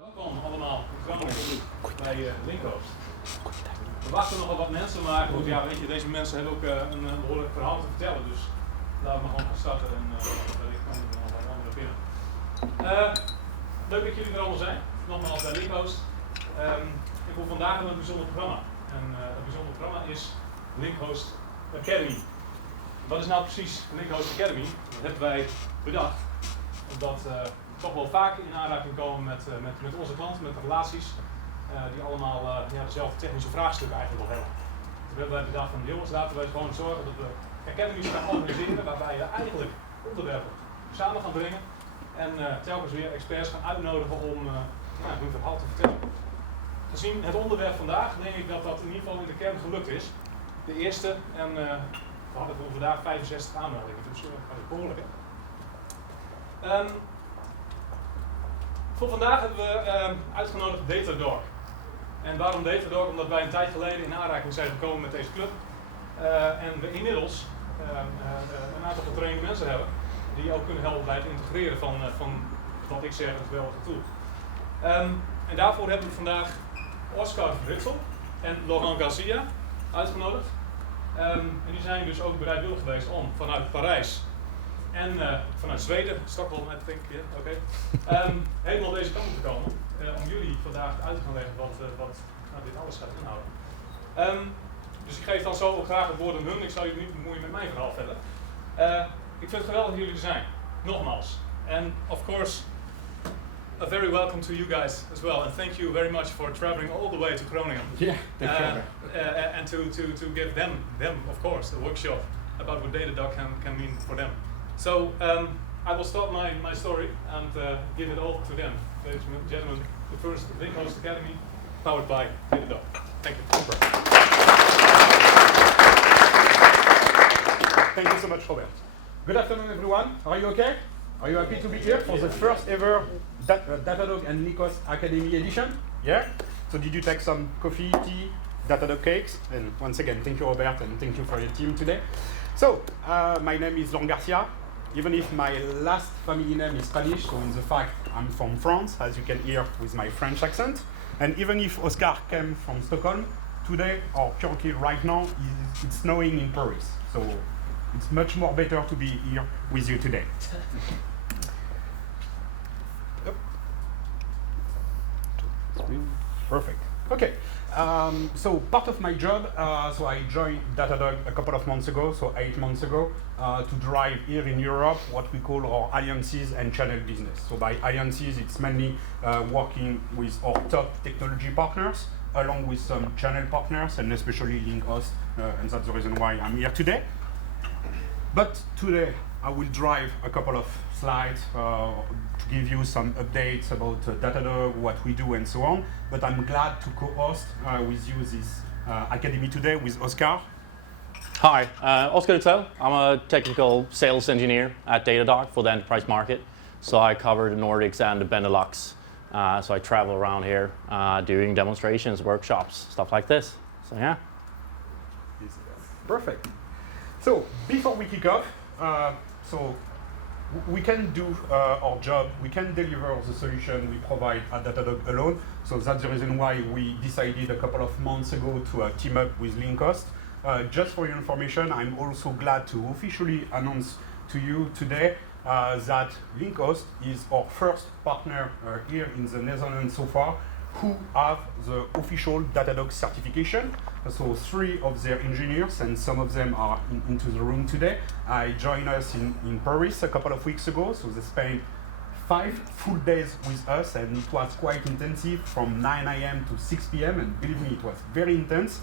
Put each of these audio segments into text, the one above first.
Welkom allemaal bij LinQhost. We wachten nogal wat mensen, maar goed, ja, weet je, deze mensen hebben ook een behoorlijk verhaal te vertellen, dus laten we maar gewoon gaan starten en wellicht komen er nog wat anderen binnen. Leuk dat jullie er allemaal zijn, nogmaals bij LinQhost. Ik wil vandaag een bijzonder programma. En het bijzondere programma is LinQhost Academy. Wat is nou precies LinQhost Academy? Dat hebben wij bedacht, omdat toch wel vaak in aanraking komen met onze klanten, met de relaties, die allemaal dezelfde technische vraagstukken eigenlijk wel hebben. Toen hebben wij bedacht van jongens, laten wij gewoon zorgen dat we academies gaan organiseren waarbij je eigenlijk onderwerpen samen gaan brengen en telkens weer experts gaan uitnodigen om hun verhaal te vertellen. Gezien het onderwerp vandaag denk ik dat dat in ieder geval in de kern gelukt is. De eerste en we hadden voor vandaag 65 aanmeldingen, dus dat is behoorlijk. Voor vandaag hebben we uitgenodigd DataDog. En waarom DataDog? Omdat wij een tijd geleden in aanraking zijn gekomen met deze club. En we inmiddels een aantal getrainde mensen hebben die ook kunnen helpen bij het integreren van wat ik zeg het geweldige tool. En daarvoor hebben we vandaag Oscar Ritzel en Laurent Garcia uitgenodigd. En die zijn dus ook bereidwillig geweest om vanuit Parijs en vanuit Zweden, Stockholm, denk ik, helemaal deze kant op te komen. Om jullie vandaag uit te gaan leggen wat dit alles gaat inhouden. Dus ik geef dan zo ook graag het woord aan hun. Ik zal jullie niet bemoeien met mijn verhaal verder. Ik vind het geweldig dat jullie er zijn. Nogmaals. And of course, a very welcome to you guys as well. And thank you very much for traveling all the way to Groningen. Yeah, thank you. And to give them, of course, a workshop about what DataDog can mean for them. So I will start my story and give it all to them. Ladies and gentlemen, the first LinQhost Academy, powered by DataDog. Thank you. Thank you so much, Robert. Good afternoon, everyone. Are you okay? Are you happy to be here for the first ever DataDog and LinQhost Academy edition? Yeah? So did you take some coffee, tea, DataDog cakes? And once again, thank you, Robert, and thank you for your team today. So, my name is Laurent Garcia. Even if my last family name is Spanish, so in the fact I'm from France, as you can hear with my French accent. And even if Oscar came from Stockholm, today or currently right now it's snowing in Paris. So it's much more better to be here with you today. Perfect. Okay. So part of my job, so I joined DataDog a couple of months ago, so 8 months ago, to drive here in Europe what we call our alliances and channel business. So by alliances, it's mainly working with our top technology partners, along with some channel partners, and especially LinQhost, and that's the reason why I'm here today. But today, I will drive a couple of slides to give you some updates about DataDog, what we do, and so on. But I'm glad to co-host with you this academy today with Oscar. Hi, Oscar Ritzel. I'm a technical sales engineer at DataDog for the enterprise market. So I cover the Nordics and the Benelux. So I travel around here doing demonstrations, workshops, stuff like this. So yeah. Perfect. So before we kick off, so we can do our job, we can deliver the solution we provide at DataDog alone. So that's the reason why we decided a couple of months ago to team up with LinQhost. Just for your information, I'm also glad to officially announce to you today that LinQhost is our first partner here in the Netherlands so far who have the official DataDog certification. So 3 of their engineers, and some of them are into the room today, joined us in Paris a couple of weeks ago. So they spent 5 full days with us, and it was quite intensive from 9 a.m. to 6 p.m. And believe me, it was very intense,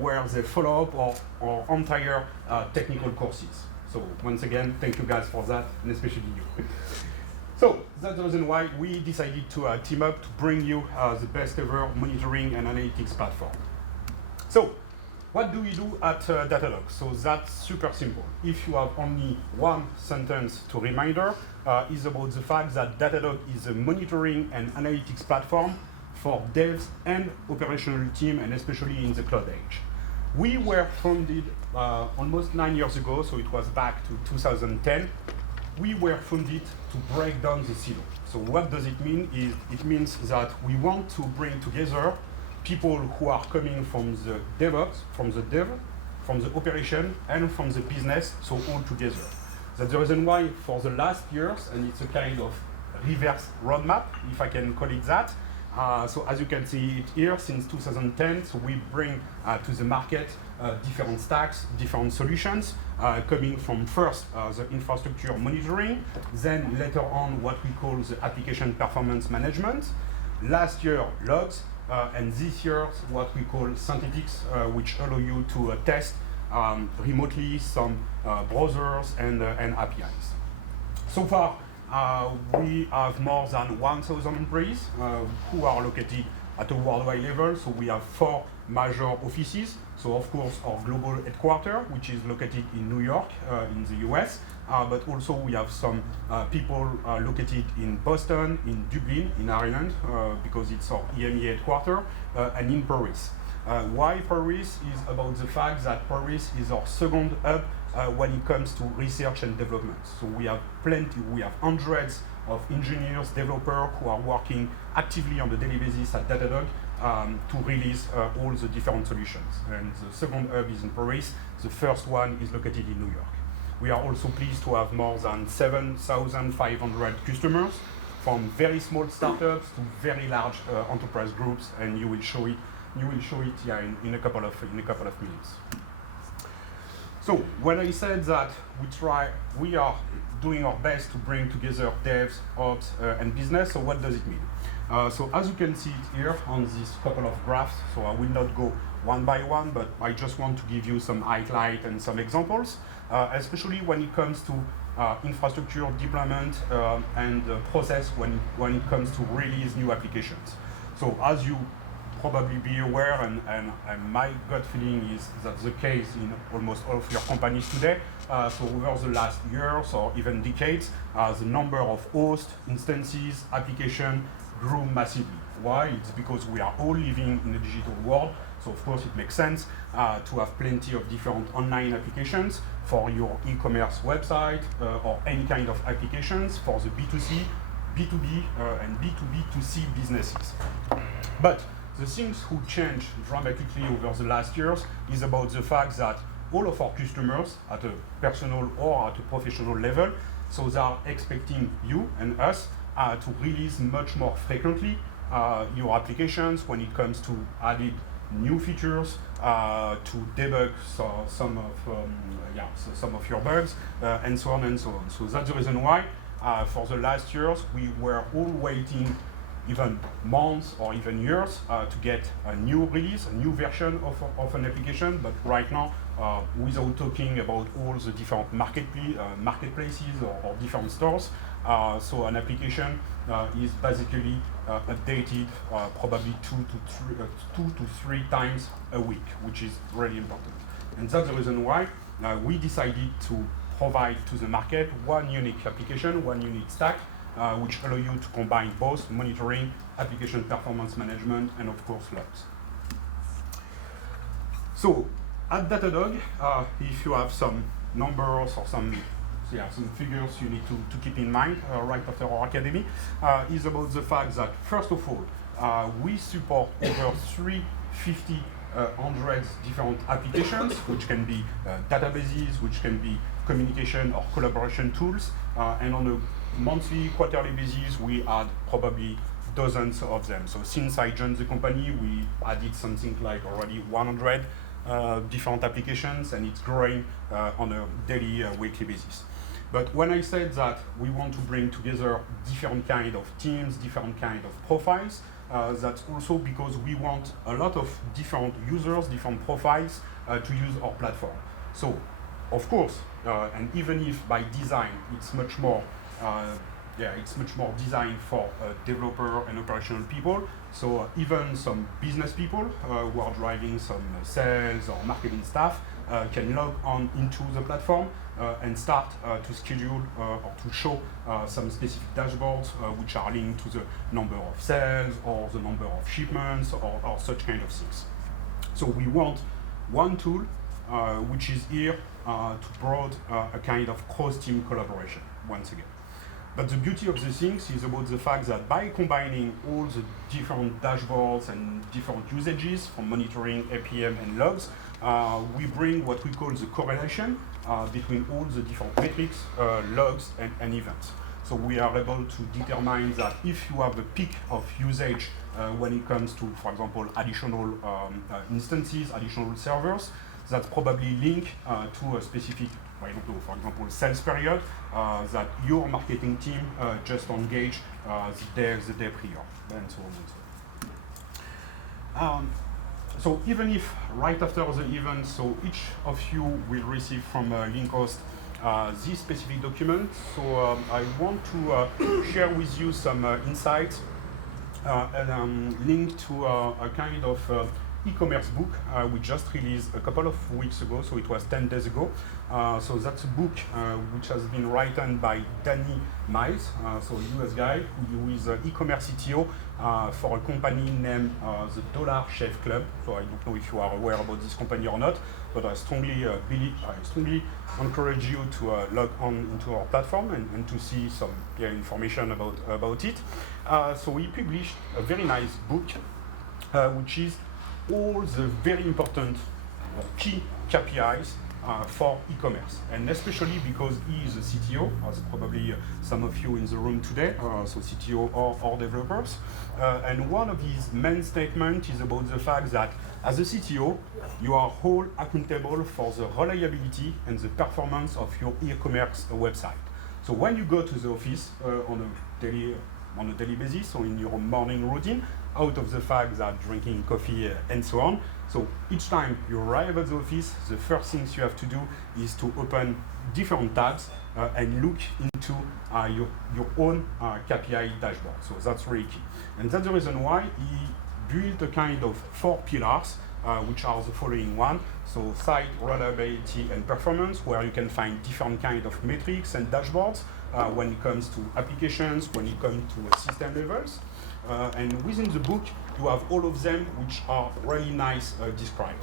where they follow up our entire technical courses. So once again, thank you guys for that, and especially you. So that's the reason why we decided to team up to bring you the best ever monitoring and analytics platform. So what do we do at DataDog? So that's super simple. If you have only one sentence to reminder, is about the fact that DataDog is a monitoring and analytics platform for devs and operational team, and especially in the cloud age. We were founded almost 9 years ago, so it was back to 2010. we were founded to break down the silo. So what does it mean? It means that we want to bring together people who are coming from the DevOps, from the dev, from the operation, and from the business, so all together. That's the reason why for the last years, and it's a kind of reverse roadmap, if I can call it that. So as you can see it here, since 2010, so we bring to the market different stacks, different solutions, coming from first the infrastructure monitoring, then later on what we call the application performance management. Last year, logs, and this year what we call synthetics, which allow you to test remotely some browsers and APIs. So far, we have more than 1,000 employees who are located at a worldwide level. So we have 4 major offices. So of course our global headquarters, which is located in New York in the US, but also we have some people located in Boston, in Dublin, in Ireland, because it's our EMEA headquarters, and in Paris. Why Paris is about the fact that Paris is our second hub when it comes to research and development. So we have hundreds of engineers, developers who are working actively on a daily basis at DataDog to release all the different solutions. And the second hub is in Paris. The first one is located in New York. We are also pleased to have more than 7,500 customers, from very small startups to very large enterprise groups, and you will show it in a couple of minutes. So when I said that we are doing our best to bring together devs, ops, and business, so what does it mean? So as you can see it here on this couple of graphs, so I will not go one by one, but I just want to give you some highlight and some examples, especially when it comes to infrastructure deployment and process when it comes to release new applications. So as you probably be aware, and my gut feeling is that's the case in almost all of your companies today. So over the last years or even decades, the number of hosts, instances, applications grew massively. Why? It's because we are all living in a digital world. So of course it makes sense to have plenty of different online applications for your e-commerce website or any kind of applications for the B2C, B2B, and B2B2C businesses. But the things who changed dramatically over the last years is about the fact that all of our customers at a personal or at a professional level, so they are expecting you and us to release much more frequently your applications when it comes to adding new features, to debug some of your bugs, and so on and so on. So that's the reason why for the last years we were all waiting even months or even years to get a new release, a new version of an application. But right now, without talking about all the different marketplaces or different stores, so an application is basically updated probably two to three times a week, which is really important. And that's the reason why we decided to provide to the market one unique application, one unique stack, which allow you to combine both monitoring, application performance management, and of course logs. So at DataDog, if you have some numbers or some figures you need to keep in mind right after our academy, is about the fact that first of all, we support over 350 hundreds different applications, which can be databases, which can be communication or collaboration tools, and on a monthly, quarterly basis, we add probably dozens of them. So since I joined the company, we added something like already 100 different applications, and it's growing on a daily, weekly basis. But when I said that we want to bring together different kind of teams, different kind of profiles, that's also because we want a lot of different users, different profiles to use our platform. So, of course, and even if by design it's much more designed for developer and operational people. So even some business people who are driving some sales or marketing staff can log on into the platform and start to schedule or to show some specific dashboards which are linked to the number of sales or the number of shipments or such kind of things. So we want one tool which is here to broad a kind of cross-team collaboration, once again. But the beauty of the things is about the fact that by combining all the different dashboards and different usages from monitoring, APM, and logs, we bring what we call the correlation between all the different metrics, logs, and events. So we are able to determine that if you have a peak of usage when it comes to, for example, additional instances, additional servers, that's probably linked to a specific, I don't know, for example, sales period that your marketing team just engaged the day prior, and so on and so on. So even if right after the event, so each of you will receive from LinQhost this specific document. So I want to share with you some insights and link to a kind of e-commerce book we just released a couple of weeks ago, so it was 10 days ago. So that's a book which has been written by Danny Miles, so a US guy who is an e-commerce CTO for a company named the Dollar Shave Club. So I don't know if you are aware about this company or not, but I strongly encourage you to log on into our platform and to see some information about it. So we published a very nice book which is all the very important key KPIs for e-commerce, and especially because he is a CTO, as probably some of you in the room today, so CTO or developers, and one of his main statements is about the fact that as a CTO, you are all accountable for the reliability and the performance of your e-commerce website. So when you go to the office on a daily basis, so in your morning routine, out of the fact that drinking coffee and so on. So each time you arrive at the office, the first things you have to do is to open different tabs and look into your own KPI dashboard. So that's really key. And that's the reason why he built a kind of 4 pillars, which are the following one. So site reliability and performance, where you can find different kind of metrics and dashboards when it comes to applications, when it comes to system levels. And within the book, you have all of them, which are really nice described.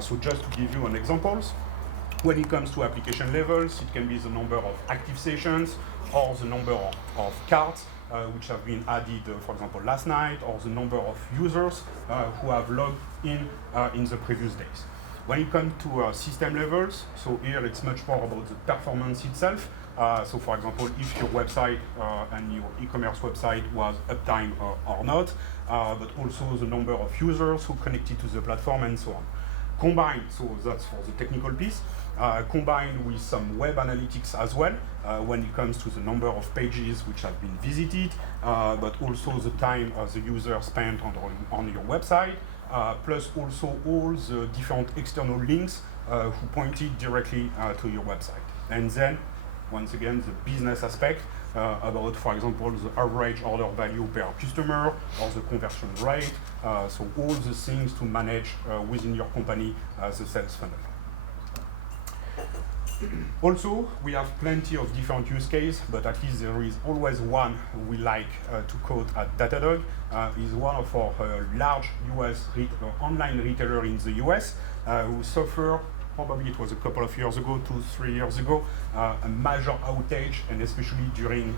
So just to give you an examples, when it comes to application levels, it can be the number of active sessions or the number of cards which have been added, for example, last night, or the number of users who have logged in the previous days. When it comes to system levels, so here it's much more about the performance itself. So for example, if your website and your e-commerce website was uptime or not, but also the number of users who connected to the platform and so on. Combined, so that's for the technical piece, combined with some web analytics as well, when it comes to the number of pages which have been visited, but also the time the user spent on your website, plus also all the different external links who pointed directly to your website. And then, once again, the business aspect about, for example, the average order value per customer or the conversion rate. So all the things to manage within your company as a sales funnel. Also, we have plenty of different use cases, but at least there is always one we like to quote at DataDog. Is one of our large US online retailer in the US who suffered, probably it was a couple of years ago, 2-3 years ago, a major outage, and especially during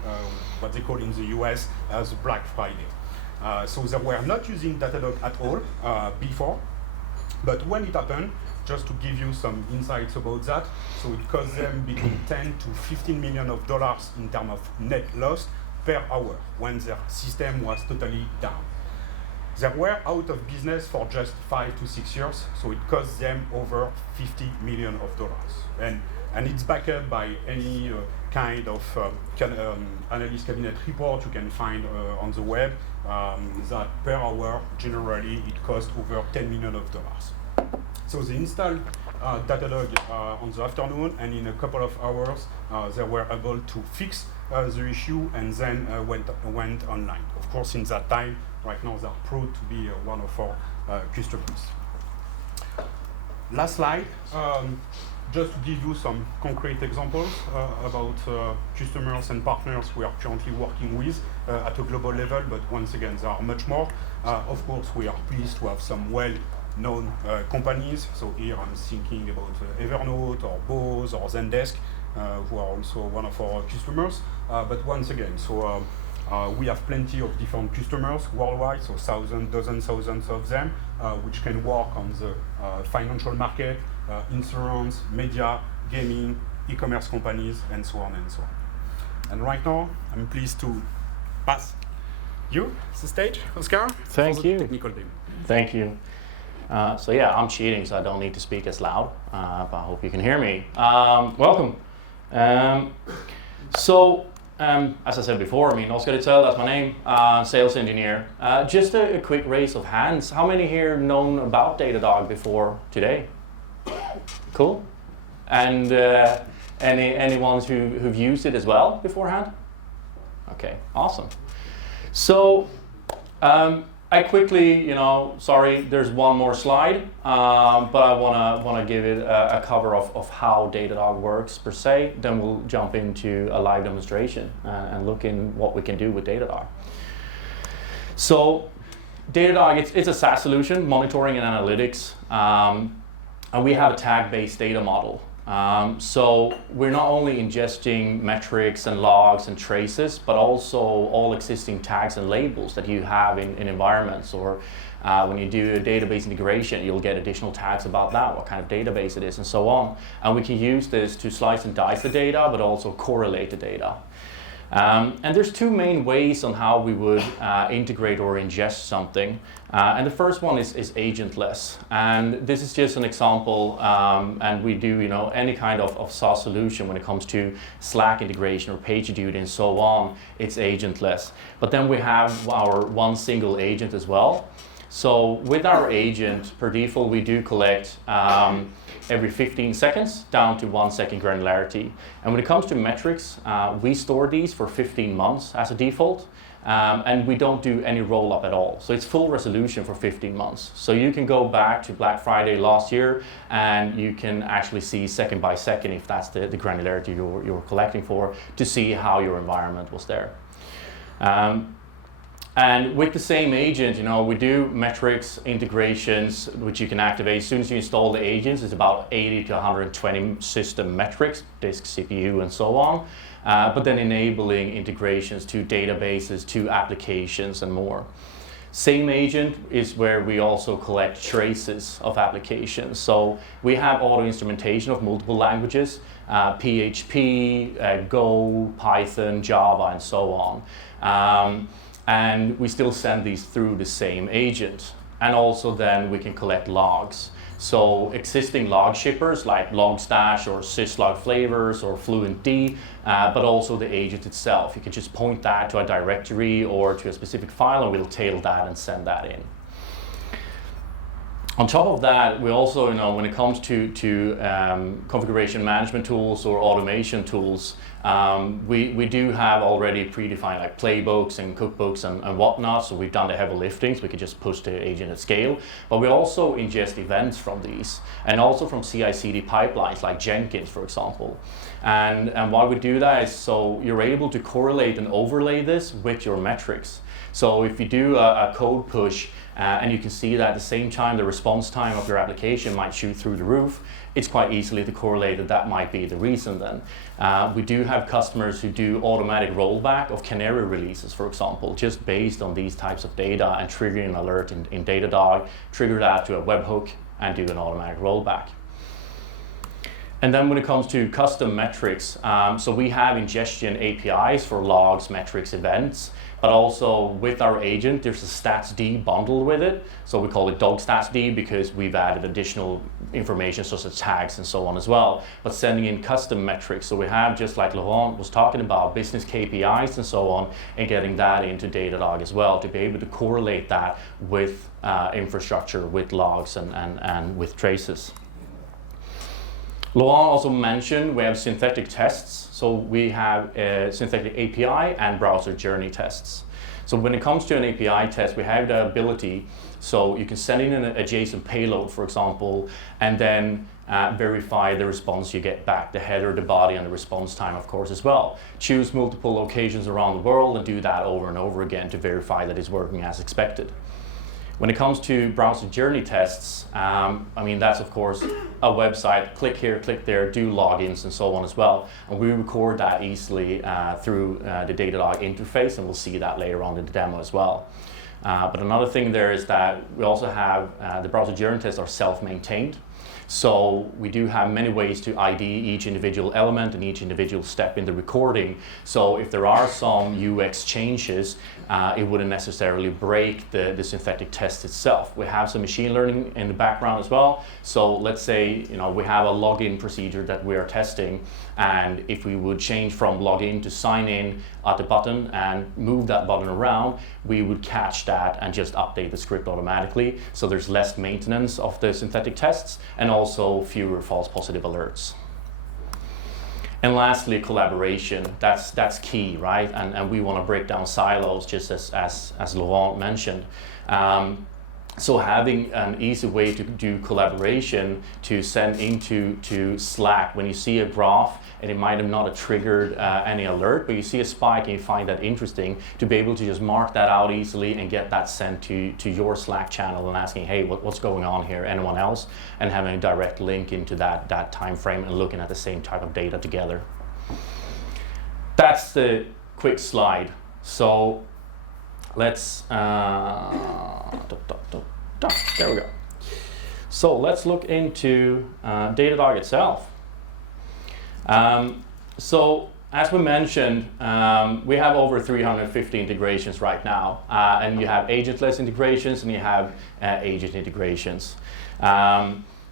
what they call in the US as Black Friday. So they were not using DataDog at all before, but when it happened, just to give you some insights about that, so it cost them between 10 to 15 million of dollars in terms of net loss per hour when their system was totally down. They were out of business for just 5 to 6 years, so it cost them over 50 million of dollars. And it's backed up by any kind of analyst cabinet report you can find on the web, that per hour, generally, it costs over 10 million of dollars. So they installed DataDog on the afternoon, and in a couple of hours, they were able to fix the issue and then went online. Of course, in that time, right now, they are proud to be one of our customers. Last slide, just to give you some concrete examples about customers and partners we are currently working with at a global level, but once again, there are much more. Of course, we are pleased to have some known companies. So here I'm thinking about Evernote or Bose or Zendesk, who are also one of our customers. But once again, so we have plenty of different customers worldwide, so thousands of them, which can work on the financial market, insurance, media, gaming, e-commerce companies, and so on and so on. And right now, I'm pleased to pass you the stage, Oscar. Thank you. Technical team. Thank you. So yeah, I'm cheating, so I don't need to speak as loud, but I hope you can hear me. Welcome. As I said before, Oscar Ditzel, that's my name, sales engineer. Just a quick raise of hands. How many here known about DataDog before today? Cool. And any ones who've used it as well beforehand? Okay, awesome. So I quickly, sorry, there's one more slide, but I wanna give it a cover of how DataDog works per se. Then we'll jump into a live demonstration and look in what we can do with DataDog. So DataDog, it's a SaaS solution, monitoring and analytics, and we have a tag-based data model. So we're not only ingesting metrics and logs and traces, but also all existing tags and labels that you have in environments, or when you do a database integration, you'll get additional tags about that, what kind of database it is, and so on. And we can use this to slice and dice the data, but also correlate the data. And there's two main ways on how we would integrate or ingest something. And the first one is agentless. And this is just an example, and we do any kind of SaaS solution when it comes to Slack integration or PagerDuty and so on, it's agentless. But then we have our one single agent as well. So with our agent, per default, we do collect every 15 seconds down to 1 second granularity. And when it comes to metrics, we store these for 15 months as a default, and we don't do any roll-up at all. So it's full resolution for 15 months. So you can go back to Black Friday last year, and you can actually see second by second, if that's the granularity you're collecting for, to see how your environment was there. And with the same agent, we do metrics, integrations, which you can activate. As soon as you install the agents, it's about 80 to 120 system metrics, disk, CPU, and so on. But then enabling integrations to databases, to applications, and more. Same agent is where we also collect traces of applications. So we have auto instrumentation of multiple languages, PHP, Go, Python, Java, and so on. And we still send these through the same agent. And also then we can collect logs. So existing log shippers like Logstash or Syslog Flavors or FluentD, but also the agent itself. You can just point that to a directory or to a specific file, and we'll tail that and send that in. On top of that, we also, when it comes to configuration management tools or automation tools, we do have already predefined like playbooks and cookbooks and whatnot, so we've done the heavy lifting, so we can just push the agent at scale. But we also ingest events from these, and also from CI/CD pipelines like Jenkins, for example. And why we do that is so you're able to correlate and overlay this with your metrics. So if you do a code push, and you can see that at the same time the response time of your application might shoot through the roof, it's quite easily to correlate that might be the reason then. We do have customers who do automatic rollback of canary releases, for example, just based on these types of data, and trigger an alert in DataDog, trigger that to a webhook, and do an automatic rollback. And then when it comes to custom metrics, so we have ingestion APIs for logs, metrics, events, but also with our agent, there's a StatsD bundle with it. So we call it Dog StatsD because we've added additional information such as tags and so on as well, but sending in custom metrics. So we have, just like Laurent was talking about, business KPIs and so on, and getting that into DataDog as well to be able to correlate that with infrastructure, with logs and with traces. Laurent also mentioned we have synthetic tests. So we have synthetic API and browser journey tests. So when it comes to an API test, we have the ability, so you can send in an JSON payload, for example, and then verify the response you get back, the header, the body, and the response time, of course, as well. Choose multiple locations around the world and do that over and over again to verify that it's working as expected. When it comes to browser journey tests, I mean, that's of course a website, click here, click there, do logins and so on as well. And we record that easily through the DataDog interface, and we'll see that later on in the demo as well. But another thing there is that we also have the browser journey tests are self-maintained. So we do have many ways to ID each individual element and each individual step in the recording. So if there are some UX changes, it wouldn't necessarily break the synthetic test itself. We have some machine learning in the background as well. So let's say we have a login procedure that we are testing, and if we would change from login to sign in at the button and move that button around, we would catch that and just update the script automatically. So there's less maintenance of the synthetic tests and also fewer false positive alerts. And lastly, collaboration. That's key, right? And we want to break down silos, just as Laurent mentioned. So having an easy way to do collaboration, to send into Slack when you see a graph and it might have not triggered any alert, but you see a spike and you find that interesting, to be able to just mark that out easily and get that sent to your Slack channel and asking, hey, what's going on here, anyone else? And having a direct link into that time frame and looking at the same type of data together. That's the quick slide. So let's, there we go. So let's look into DataDog itself. So as we mentioned, we have over 350 integrations right now, and you have agentless integrations and you have agent integrations.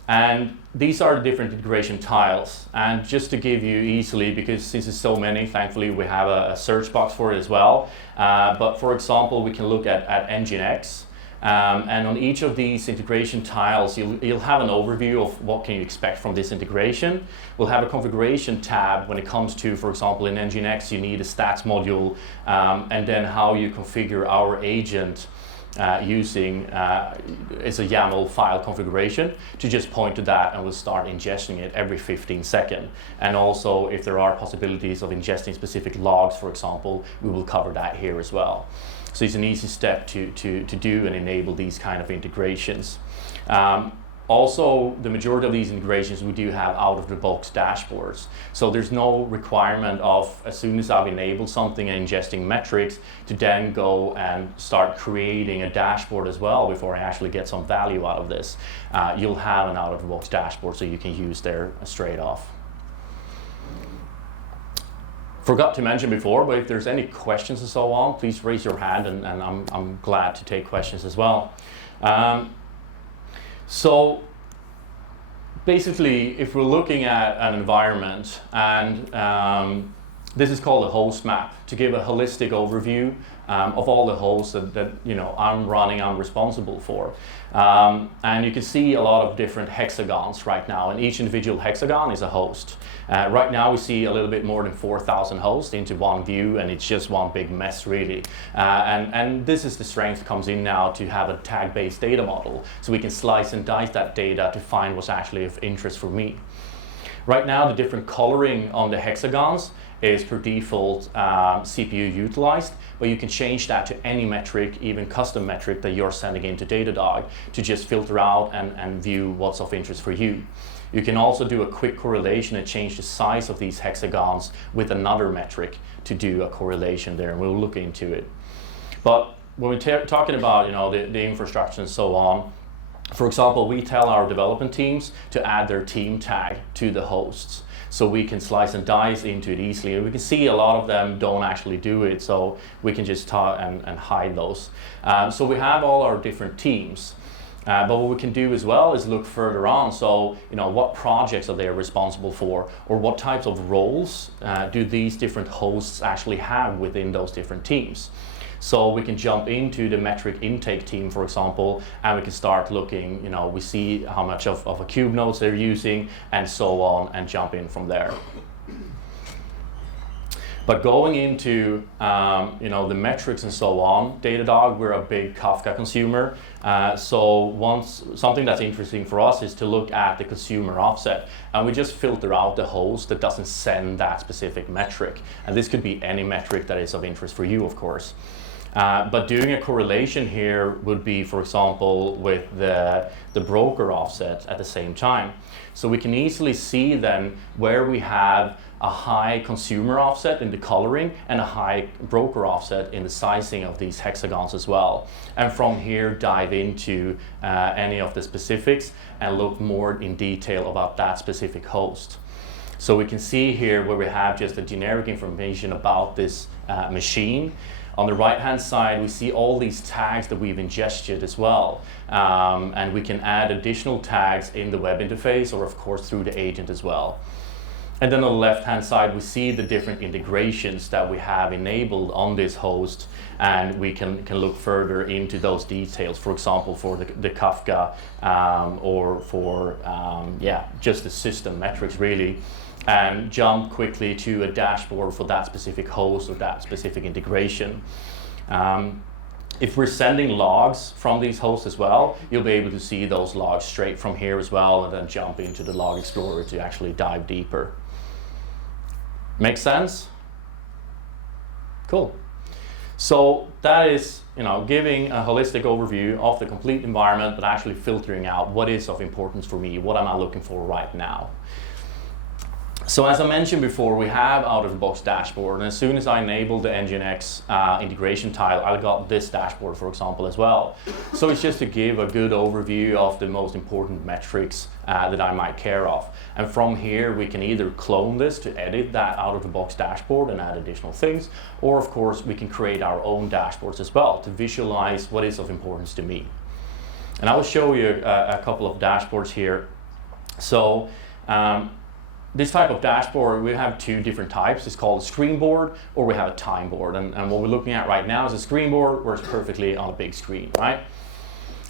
And these are the different integration tiles. And just to give you easily, because since there's so many, thankfully we have a search box for it as well. But for example, we can look at Nginx. And on each of these integration tiles, you'll have an overview of what can you expect from this integration. We'll have a configuration tab when it comes to, for example, in Nginx, you need a stats module, and then how you configure our agent using is a YAML file configuration to just point to that, and we'll start ingesting it every 15 seconds. And also, if there are possibilities of ingesting specific logs, for example, we will cover that here as well. So it's an easy step to do and enable these kind of integrations. Also, the majority of these integrations we do have out-of-the-box dashboards. So there's no requirement of, as soon as I've enabled something and ingesting metrics, to then go and start creating a dashboard as well before I actually get some value out of this. You'll have an out-of-the-box dashboard so you can use there straight off. Forgot to mention before, but if there's any questions and so on, please raise your hand, and I'm glad to take questions as well. So basically, if we're looking at an environment, and this is called a host map, to give a holistic overview of all the hosts that I'm responsible for. And you can see a lot of different hexagons right now, and each individual hexagon is a host. Right now we see a little bit more than 4,000 hosts into one view, and it's just one big mess really. And this is the strength comes in now to have a tag-based data model, so we can slice and dice that data to find what's actually of interest for me. Right now the different coloring on the hexagons is per default CPU utilized, but you can change that to any metric, even custom metric that you're sending into DataDog, to just filter out and view what's of interest for you. You can also do a quick correlation and change the size of these hexagons with another metric to do a correlation there, and we'll look into it. But when we're talking about the infrastructure and so on, for example, we tell our development teams to add their team tag to the hosts, so we can slice and dice into it easily. And we can see a lot of them don't actually do it, so we can just and hide those. So we have all our different teams. But what we can do as well is look further on. So, what projects are they responsible for, or what types of roles do these different hosts actually have within those different teams? So we can jump into the metric intake team, for example, and we can start looking, we see how much of a cube nodes they're using and so on, and jump in from there. But going into the metrics and so on, DataDog, we're a big Kafka consumer. So something that's interesting for us is to look at the consumer offset, and we just filter out the host that doesn't send that specific metric. And this could be any metric that is of interest for you, of course. But doing a correlation here would be, for example, with the broker offset at the same time. So we can easily see then where we have a high consumer offset in the coloring and a high broker offset in the sizing of these hexagons as well. And from here dive into any of the specifics and look more in detail about that specific host. So we can see here where we have just the generic information about this machine. On the right hand side we see all these tags that we've ingested as well, and we can add additional tags in the web interface or of course through the agent as well. And then on the left hand side we see the different integrations that we have enabled on this host, and we can look further into those details, for example for the Kafka or for just the system metrics really, and jump quickly to a dashboard for that specific host or that specific integration. If we're sending logs from these hosts as well, you'll be able to see those logs straight from here as well, and then jump into the log explorer to actually dive deeper. Make sense? Cool. So that is, giving a holistic overview of the complete environment, but actually filtering out what is of importance for me, what am I looking for right now. So as I mentioned before, we have out-of-the-box dashboard, and as soon as I enabled the Nginx integration tile, I got this dashboard, for example, as well. So it's just to give a good overview of the most important metrics that I might care of. And from here, we can either clone this to edit that out-of-the-box dashboard and add additional things, or of course, we can create our own dashboards as well to visualize what is of importance to me. And I will show you a couple of dashboards here. So, this type of dashboard, we have two different types. It's called a screen board, or we have a time board. And what we're looking at right now is a screen board where it's perfectly on a big screen, right?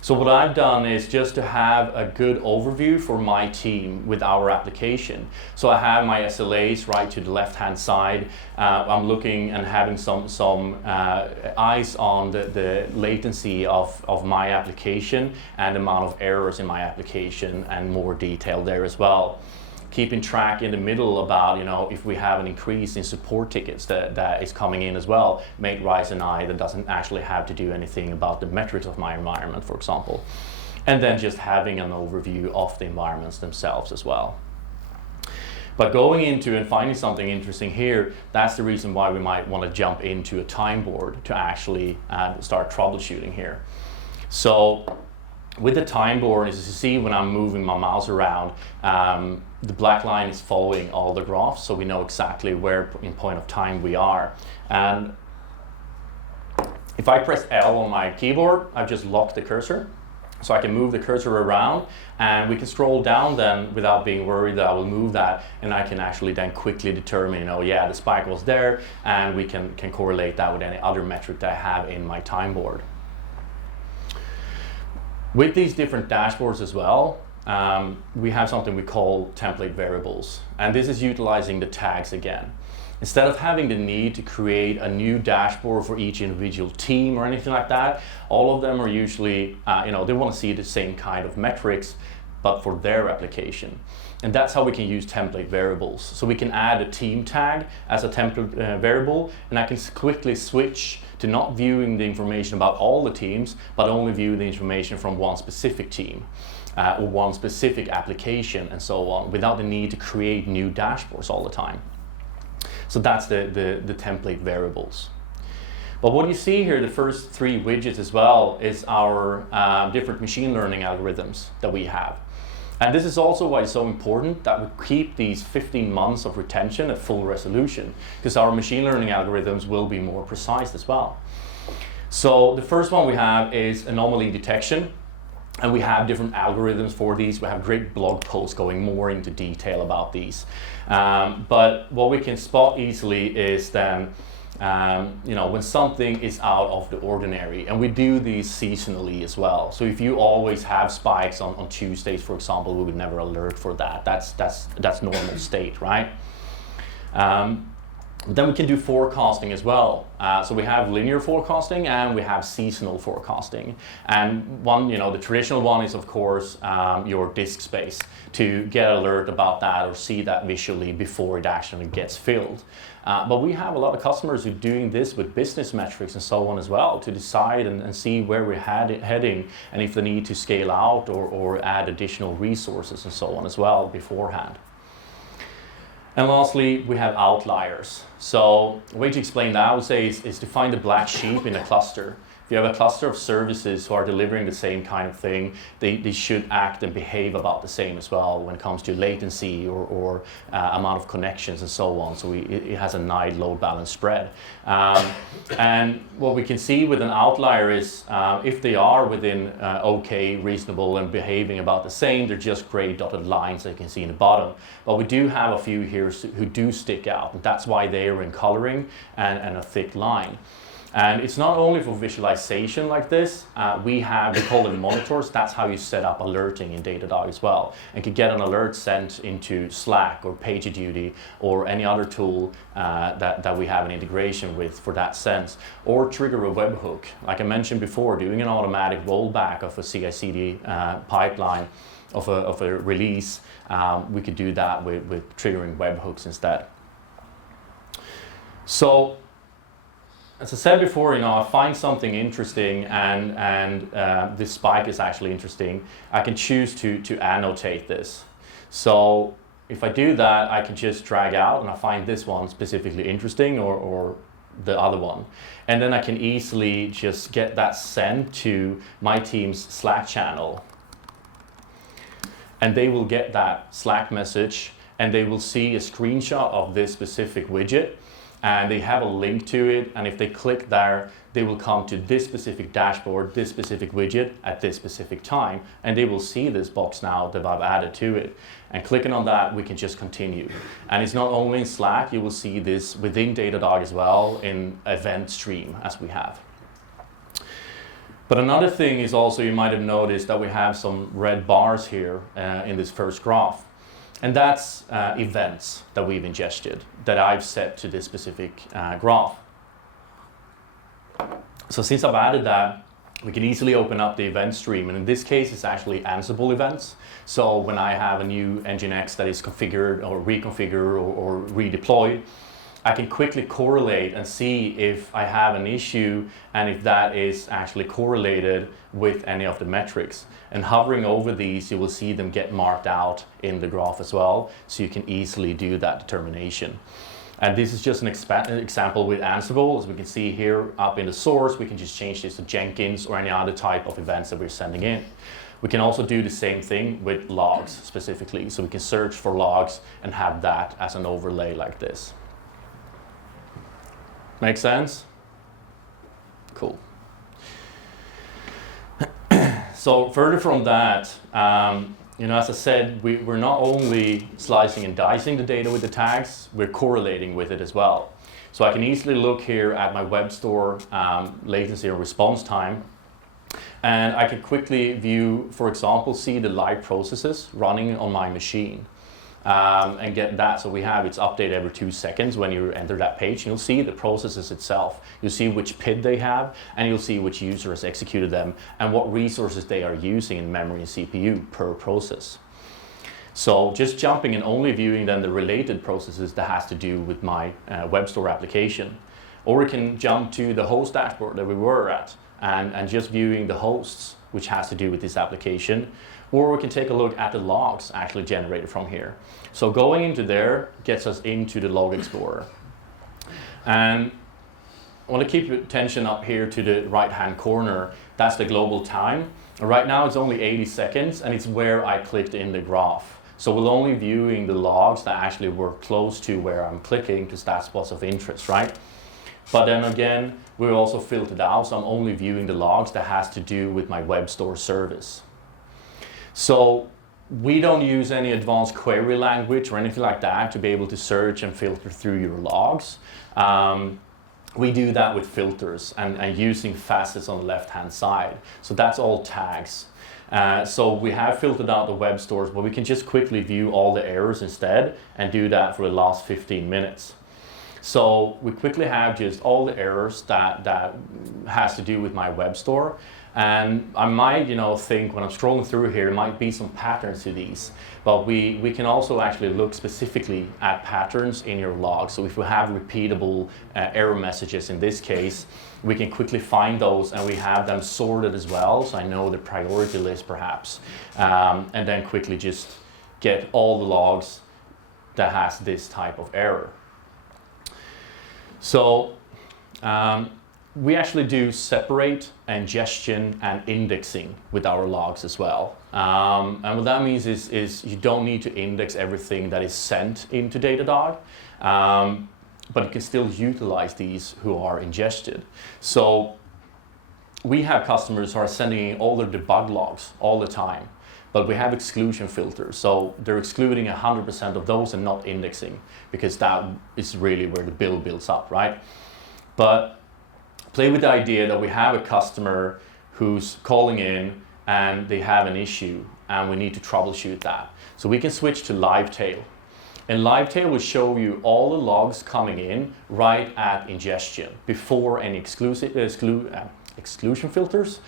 So what I've done is just to have a good overview for my team with our application. So I have my SLAs right to the left-hand side. I'm looking and having some eyes on the latency of my application and the amount of errors in my application, and more detail there as well. Keeping track in the middle about, if we have an increase in support tickets that is coming in as well, make rise an eye that doesn't actually have to do anything about the metrics of my environment, for example. And then just having an overview of the environments themselves as well. But going into and finding something interesting here, that's the reason why we might want to jump into a time board to actually start troubleshooting here. So with the time board, as you see when I'm moving my mouse around, the black line is following all the graphs, so we know exactly where in point of time we are. And if I press L on my keyboard, I've just locked the cursor. So I can move the cursor around, and we can scroll down then without being worried that I will move that, and I can actually then quickly determine, the spike was there, and we can correlate that with any other metric that I have in my time board. With these different dashboards as well, we have something we call template variables, and this is utilizing the tags again. Instead of having the need to create a new dashboard for each individual team or anything like that, all of them are usually, they want to see the same kind of metrics, but for their application. And that's how we can use template variables. So we can add a team tag as a template variable, and I can quickly switch to not viewing the information about all the teams, but only view the information from one specific team or one specific application and so on, without the need to create new dashboards all the time. So that's the template variables. But what you see here, the first three widgets as well, is our different machine learning algorithms that we have. And this is also why it's so important that we keep these 15 months of retention at full resolution, because our machine learning algorithms will be more precise as well. So the first one we have is anomaly detection, and we have different algorithms for these. We have great blog posts going more into detail about these. But what we can spot easily is then when something is out of the ordinary, and we do these seasonally as well. So if you always have spikes on Tuesdays, for example, we would never alert for that. That's normal state, right? But then we can do forecasting as well. So we have linear forecasting and we have seasonal forecasting. And one, the traditional one is of course your disk space, to get alert about that or see that visually before it actually gets filled. But we have a lot of customers who are doing this with business metrics and so on as well, to decide and see where we're heading and if they need to scale out or add additional resources and so on as well beforehand. And lastly, we have outliers. So a way to explain that, I would say, is to find the black sheep in a cluster. If you have a cluster of services who are delivering the same kind of thing, they should act and behave about the same as well when it comes to latency or amount of connections and so on. So it has a nice load balance spread. And what we can see with an outlier is if they are within okay, reasonable and behaving about the same, they're just gray dotted lines that you can see in the bottom. But we do have a few here who do stick out, and that's why they are in coloring and a thick line. And it's not only for visualization like this, we call them monitors. That's how you set up alerting in DataDog as well. And can get an alert sent into Slack or PagerDuty or any other tool that we have an integration with for that sense. Or trigger a webhook. Like I mentioned before, doing an automatic rollback of a CI/CD pipeline of a release, we could do that with triggering webhooks instead. So, as I said before, I find something interesting and this spike is actually interesting, I can choose to annotate this. So if I do that, I can just drag out and I find this one specifically interesting or the other one. And then I can easily just get that sent to my team's Slack channel. And they will get that Slack message and they will see a screenshot of this specific widget. And they have a link to it, and if they click there, they will come to this specific dashboard, this specific widget at this specific time, and they will see this box now that I've added to it. And clicking on that, we can just continue. And it's not only in Slack, you will see this within DataDog as well in event stream as we have. But another thing is also, you might have noticed that we have some red bars here in this first graph. And that's events that we've ingested, that I've set to this specific graph. So since I've added that, we can easily open up the event stream. And in this case, it's actually Ansible events. So when I have a new Nginx that is configured or reconfigured or redeployed, I can quickly correlate and see if I have an issue and if that is actually correlated with any of the metrics. And hovering over these, you will see them get marked out in the graph as well, so you can easily do that determination. And this is just an example with Ansible. As we can see here up in the source, we can just change this to Jenkins or any other type of events that we're sending in. We can also do the same thing with logs specifically. So we can search for logs and have that as an overlay like this. Make sense? Cool. So further from that, as I said, we're not only slicing and dicing the data with the tags, we're correlating with it as well. So I can easily look here at my web store latency or response time, and I can quickly view, for example, see the live processes running on my machine. And get that. So we have it's updated every 2 seconds when you enter that page. And you'll see the processes itself. You'll see which PID they have, and you'll see which user has executed them and what resources they are using in memory and CPU per process. So just jumping and only viewing then the related processes that has to do with my web store application. Or we can jump to the host dashboard that we were at and just viewing the hosts, which has to do with this application. Or we can take a look at the logs actually generated from here. So going into there gets us into the log explorer. And I want to keep your attention up here to the right-hand corner. That's the global time. And right now it's only 80 seconds, and it's where I clicked in the graph. So we're only viewing the logs that actually were close to where I'm clicking, because that's what's of interest, right? But then again, we're also filtered out, so I'm only viewing the logs that has to do with my web store service. So we don't use any advanced query language or anything like that to be able to search and filter through your logs. We do that with filters and using facets on the left-hand side. So that's all tags. So we have filtered out the web stores, but we can just quickly view all the errors instead and do that for the last 15 minutes. So we quickly have just all the errors that has to do with my web store. And I might, think when I'm scrolling through here, there might be some patterns to these. But we can also actually look specifically at patterns in your log. So if we have repeatable error messages in this case, we can quickly find those, and we have them sorted as well. So I know the priority list perhaps. And then quickly just get all the logs that has this type of error. So we actually do separate ingestion and indexing with our logs as well. And what that means is you don't need to index everything that is sent into DataDog, but you can still utilize these who are ingested. So we have customers who are sending in all their debug logs all the time, but we have exclusion filters. So they're excluding 100% of those and not indexing, because that is really where the bill builds up, right? But play with the idea that we have a customer who's calling in and they have an issue and we need to troubleshoot that. So we can switch to Livetail. And Livetail will show you all the logs coming in right at ingestion, before any exclusion filters,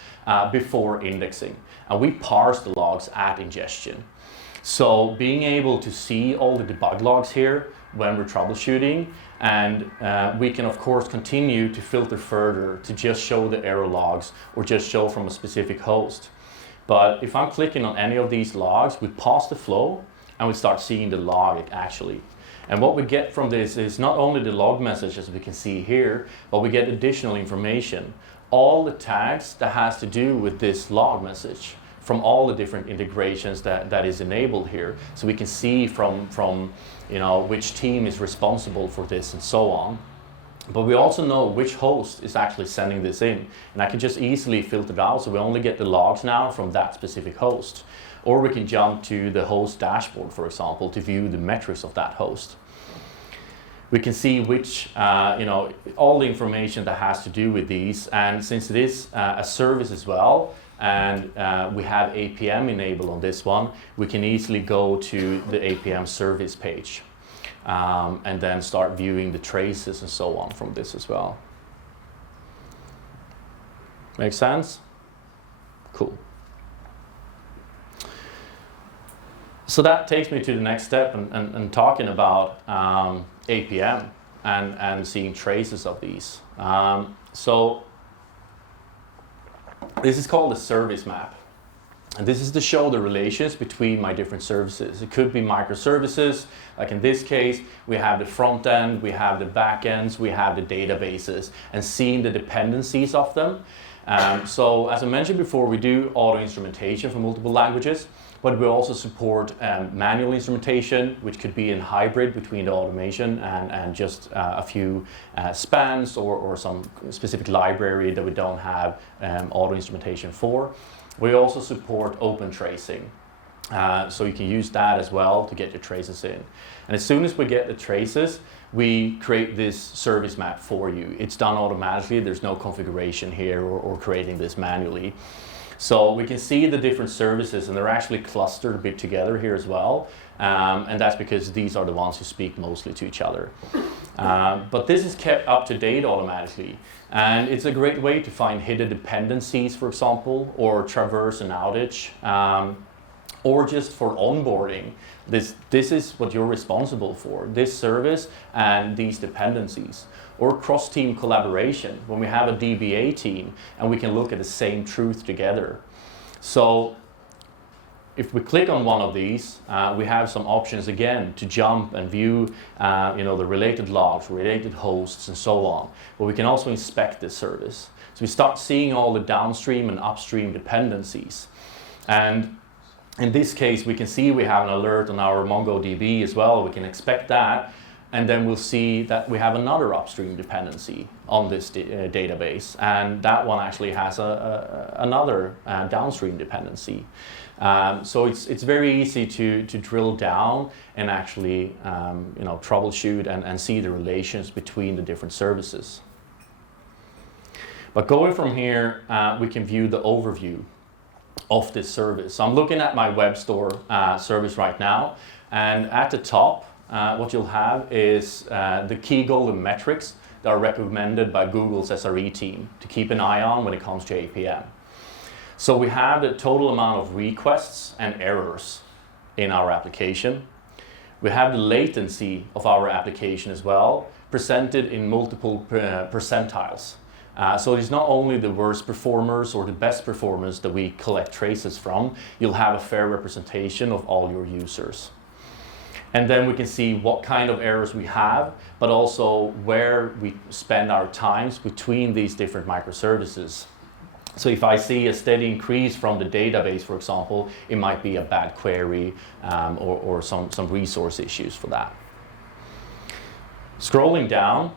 before indexing. And we parse the logs at ingestion. So being able to see all the debug logs here when we're troubleshooting, and we can of course continue to filter further to just show the error logs or just show from a specific host. But if I'm clicking on any of these logs, we pause the flow and we start seeing the log actually. And what we get from this is not only the log message as we can see here, but we get additional information. All the tags that has to do with this log message from all the different integrations that is enabled here. So we can see from which team is responsible for this and so on. But we also know which host is actually sending this in. And I can just easily filter it out, so we only get the logs now from that specific host. Or we can jump to the host dashboard, for example, to view the metrics of that host. We can see which, all the information that has to do with these. And since it is a service as well, and we have APM enabled on this one, we can easily go to the APM service page and then start viewing the traces and so on from this as well. Make sense? Cool. So that takes me to the next step and talking about APM and seeing traces of these. So this is called a service map. And this is to show the relations between my different services. It could be microservices, like in this case, we have the front end, we have the back ends, we have the databases, and seeing the dependencies of them. So as I mentioned before, we do auto instrumentation for multiple languages, but we also support manual instrumentation, which could be in hybrid between the automation and just a few spans or some specific library that we don't have auto instrumentation for. We also support open tracing. So you can use that as well to get your traces in. And as soon as we get the traces, we create this service map for you. It's done automatically. There's no configuration here or creating this manually. So we can see the different services, and they're actually clustered a bit together here as well. And that's because these are the ones who speak mostly to each other. But this is kept up to date automatically. And it's a great way to find hidden dependencies, for example, or traverse an outage, or just for onboarding. This is what you're responsible for, this service and these dependencies. Or cross-team collaboration, when we have a DBA team and we can look at the same truth together. So if we click on one of these, we have some options again to jump and view the related logs, related hosts, and so on. But we can also inspect this service. So we start seeing all the downstream and upstream dependencies. And in this case, we can see we have an alert on our MongoDB as well. We can expect that. And then we'll see that we have another upstream dependency on this database. And that one actually has another downstream dependency. So it's very easy to drill down and actually troubleshoot and see the relations between the different services. But going from here, we can view the overview of this service. So I'm looking at my web store service right now, and at the top what you'll have is the key golden metrics that are recommended by Google's SRE team to keep an eye on when it comes to APM. So we have the total amount of requests and errors in our application. We have the latency of our application as well, presented in multiple percentiles. So it's not only the worst performers or the best performers that we collect traces from, you'll have a fair representation of all your users. And then we can see what kind of errors we have, but also where we spend our times between these different microservices. So if I see a steady increase from the database, for example, it might be a bad query or some resource issues for that. Scrolling down,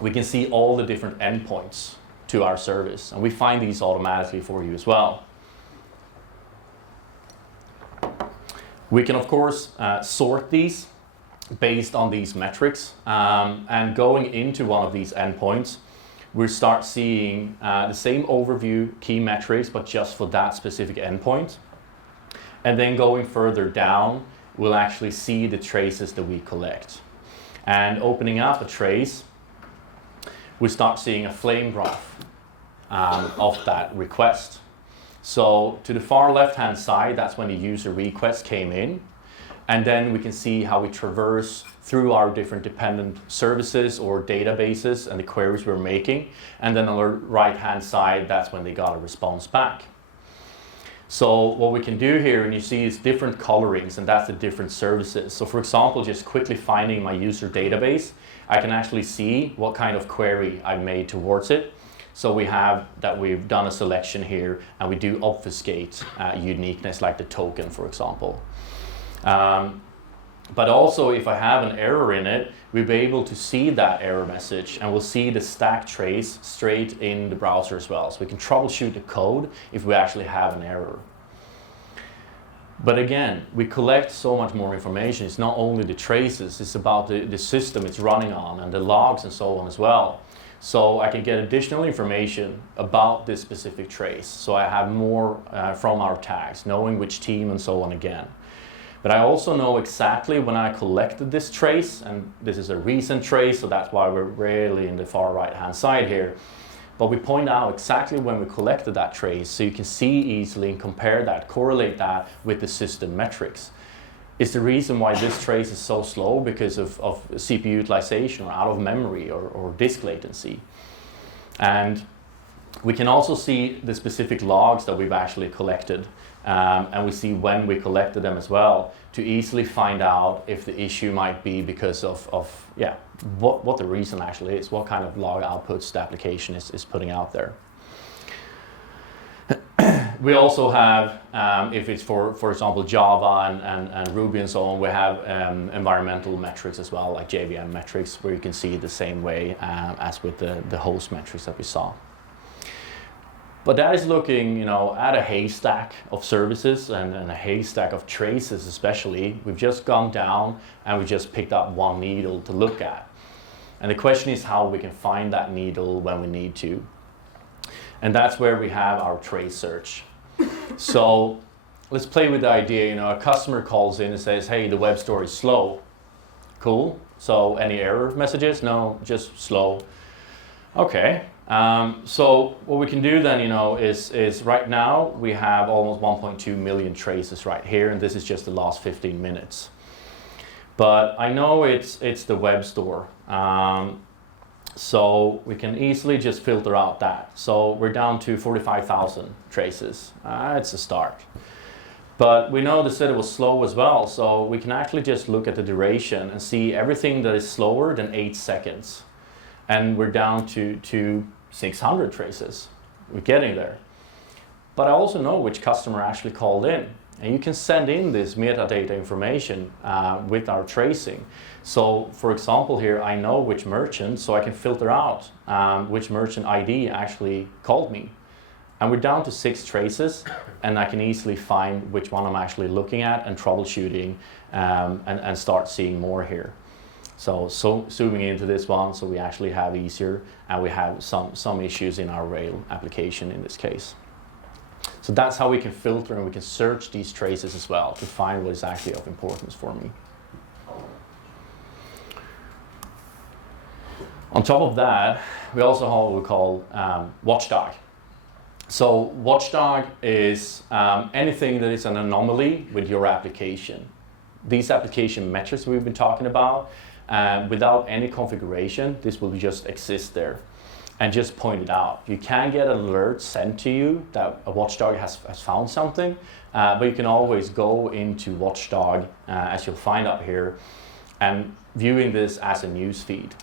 we can see all the different endpoints to our service, and we find these automatically for you as well. We can, of course, sort these based on these metrics, and going into one of these endpoints, we start seeing the same overview key metrics, but just for that specific endpoint. And then going further down, we'll actually see the traces that we collect. And opening up a trace, we start seeing a flame graph of that request. So to the far left-hand side, that's when the user request came in. And then we can see how we traverse through our different dependent services or databases and the queries we're making. And then on the right-hand side, that's when they got a response back. So what we can do here, and you see, is different colorings, and that's the different services. So for example, just quickly finding my user database, I can actually see what kind of query I made towards it. So we have that we've done a selection here, and we do obfuscate uniqueness, like the token, for example. But also, if I have an error in it, we'll be able to see that error message, and we'll see the stack trace straight in the browser as well. So we can troubleshoot the code if we actually have an error. But again, we collect so much more information. It's not only the traces, it's about the system it's running on and the logs and so on as well. So I can get additional information about this specific trace. So I have more from our tags, knowing which team and so on again. But I also know exactly when I collected this trace, and this is a recent trace, so that's why we're really in the far right-hand side here. But we point out exactly when we collected that trace, so you can see easily and compare that, correlate that with the system metrics. It's the reason why this trace is so slow, because of CPU utilization or out of memory or disk latency. And we can also see the specific logs that we've actually collected. And we see when we collected them as well, to easily find out if the issue might be because of what the reason actually is, what kind of log outputs the application is putting out there. We also have, if it's for example, Java and Ruby and so on, we have environmental metrics as well, like JVM metrics, where you can see it the same way as with the host metrics that we saw. But that is looking, at a haystack of services and a haystack of traces especially. We've just gone down and we just picked up one needle to look at. And the question is how we can find that needle when we need to. And that's where we have our trace search. So let's play with the idea, a customer calls in and says, hey, the web store is slow. Cool. So any error messages? No, just slow. Okay. So what we can do then, is right now we have almost 1.2 million traces right here, and this is just the last 15 minutes. But I know it's the web store, so we can easily just filter out that. So we're down to 45,000 traces. It's a start. But we know they said it was slow as well, so we can actually just look at the duration and see everything that is slower than 8 seconds. And we're down to 600 traces. We're getting there. But I also know which customer actually called in. And you can send in this metadata information with our tracing. So for example here, I know which merchant, so I can filter out which merchant ID actually called me. And we're down to 6 traces, and I can easily find which one I'm actually looking at and troubleshooting and start seeing more here. So zooming into this one, so we actually have easier, and we have some issues in our Rail application in this case. So that's how we can filter and we can search these traces as well to find what is actually of importance for me. On top of that, we also have what we call watchdog. So watchdog is anything that is an anomaly with your application. These application metrics we've been talking about, without any configuration, this will just exist there and just point it out. You can get an alert sent to you that a watchdog has found something, but you can always go into watchdog, as you'll find up here, and viewing this as a news feed.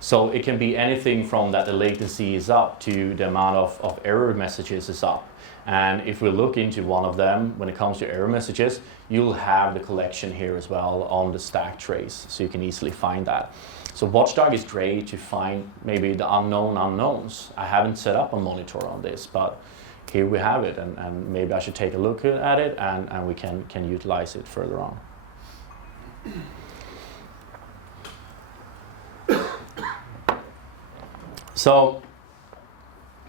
So it can be anything from that the latency is up to the amount of error messages is up. And if we look into one of them, when it comes to error messages, you'll have the collection here as well on the stack trace, so you can easily find that. So watchdog is great to find maybe the unknown unknowns. I haven't set up a monitor on this, but here we have it, and maybe I should take a look at it, and we can utilize it further on. So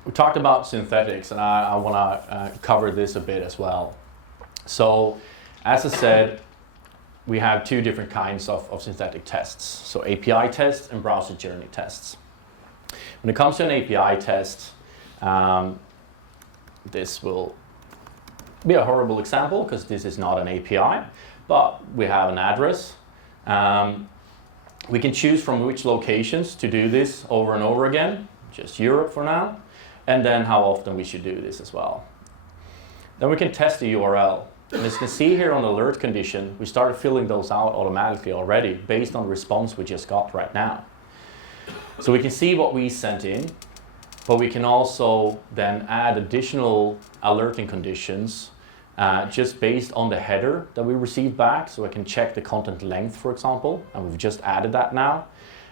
we talked about synthetics, and I want to cover this a bit as well. So as I said, we have two different kinds of synthetic tests. So API tests and browser journey tests. When it comes to an API test, this will be a horrible example because this is not an API, but we have an address. We can choose from which locations to do this over and over again, just Europe for now, and then how often we should do this as well. Then we can test the URL. And as you can see here on the alert condition, we started filling those out automatically already based on the response we just got right now. So we can see what we sent in, but we can also then add additional alerting conditions just based on the header that we received back. So I can check the content length, for example, and we've just added that now.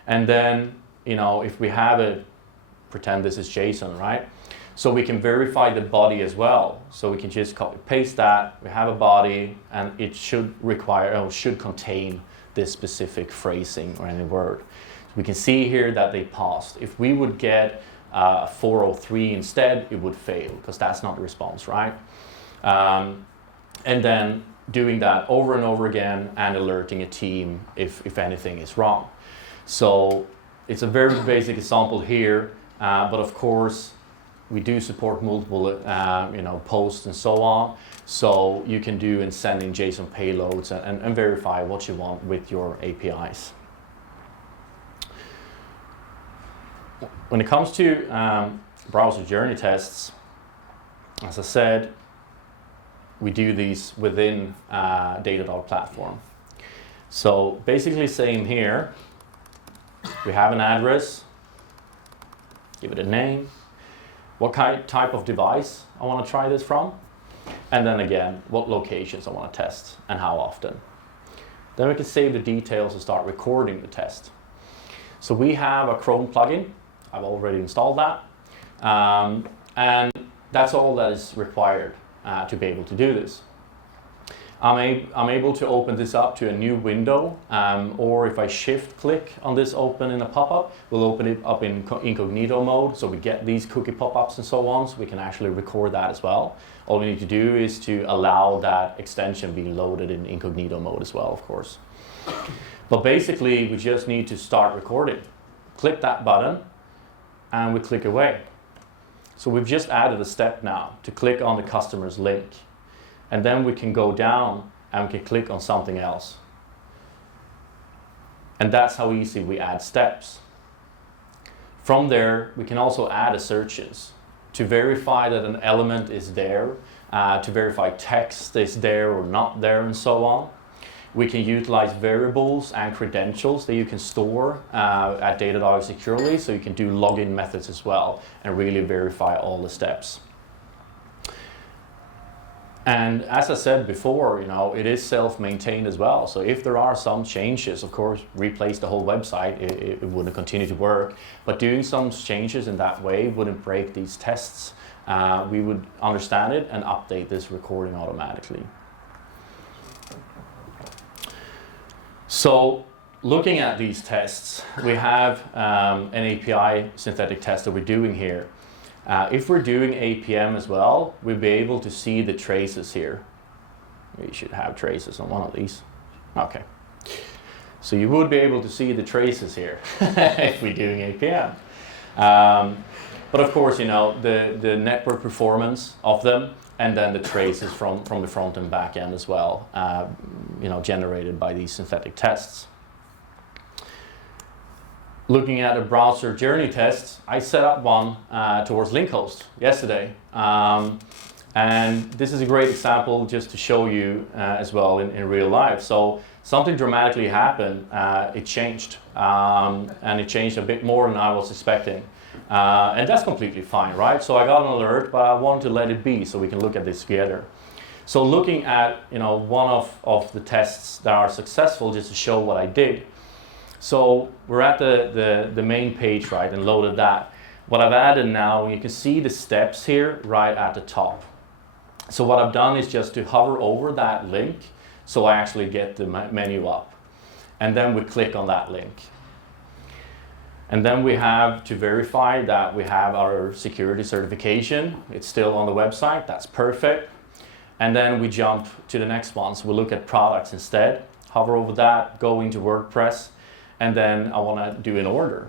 And then, if we have it, pretend this is JSON, right? So we can verify the body as well. So we can just copy paste that. We have a body, and it should contain this specific phrasing or any word. So we can see here that they passed. If we would get 403 instead, it would fail because that's not the response, right? And then doing that over and over again and alerting a team if anything is wrong. So it's a very basic example here, but of course we do support multiple posts and so on. So you can do and send in JSON payloads and verify what you want with your APIs. When it comes to browser journey tests, as I said, we do these within DataDog platform. So basically same here, we have an address, give it a name, what type of device I want to try this from, and then again, what locations I want to test and how often. Then we can save the details and start recording the test. So we have a Chrome plugin, I've already installed that, and that's all that is required to be able to do this. I'm able to open this up to a new window, or if I shift click on this open in a pop-up, we'll open it up in incognito mode, so we get these cookie pop-ups and so on, so we can actually record that as well. All we need to do is to allow that extension being loaded in incognito mode as well, of course. But basically, we just need to start recording. Click that button, and we click away. So we've just added a step now to click on the customer's link. And then we can go down and we can click on something else. And that's how easy we add steps. From there, we can also add assertions to verify that an element is there, to verify text is there or not there, and so on. We can utilize variables and credentials that you can store at DataDog securely, so you can do login methods as well and really verify all the steps. And as I said before, it is self-maintained as well. So if there are some changes, of course, replace the whole website, it wouldn't continue to work. But doing some changes in that way wouldn't break these tests. We would understand it and update this recording automatically. So looking at these tests, we have an API synthetic test that we're doing here. If we're doing APM as well, we'll be able to see the traces here. We should have traces on one of these. Okay. So you would be able to see the traces here if we're doing APM. But of course, you know, the network performance of them, and then the traces from the front and back end as well, you know, generated by these synthetic tests. Looking at a browser journey test, I set up one towards LinQhost yesterday. And this is a great example just to show you as well in real life. So something dramatically happened, it changed, and it changed a bit more than I was expecting. And that's completely fine, right? So I got an alert, but I wanted to let it be so we can look at this together. So looking at, you know, one of the tests that are successful, just to show what I did. So we're at the main page, right, and loaded that. What I've added now, you can see the steps here right at the top. So what I've done is just to hover over that link, so I actually get the menu up. And then we click on that link. And then we have to verify that we have our security certification. It's still on the website, that's perfect. And then we jump to the next one. So we look at products instead, hover over that, go into WordPress, and then I want to do an order.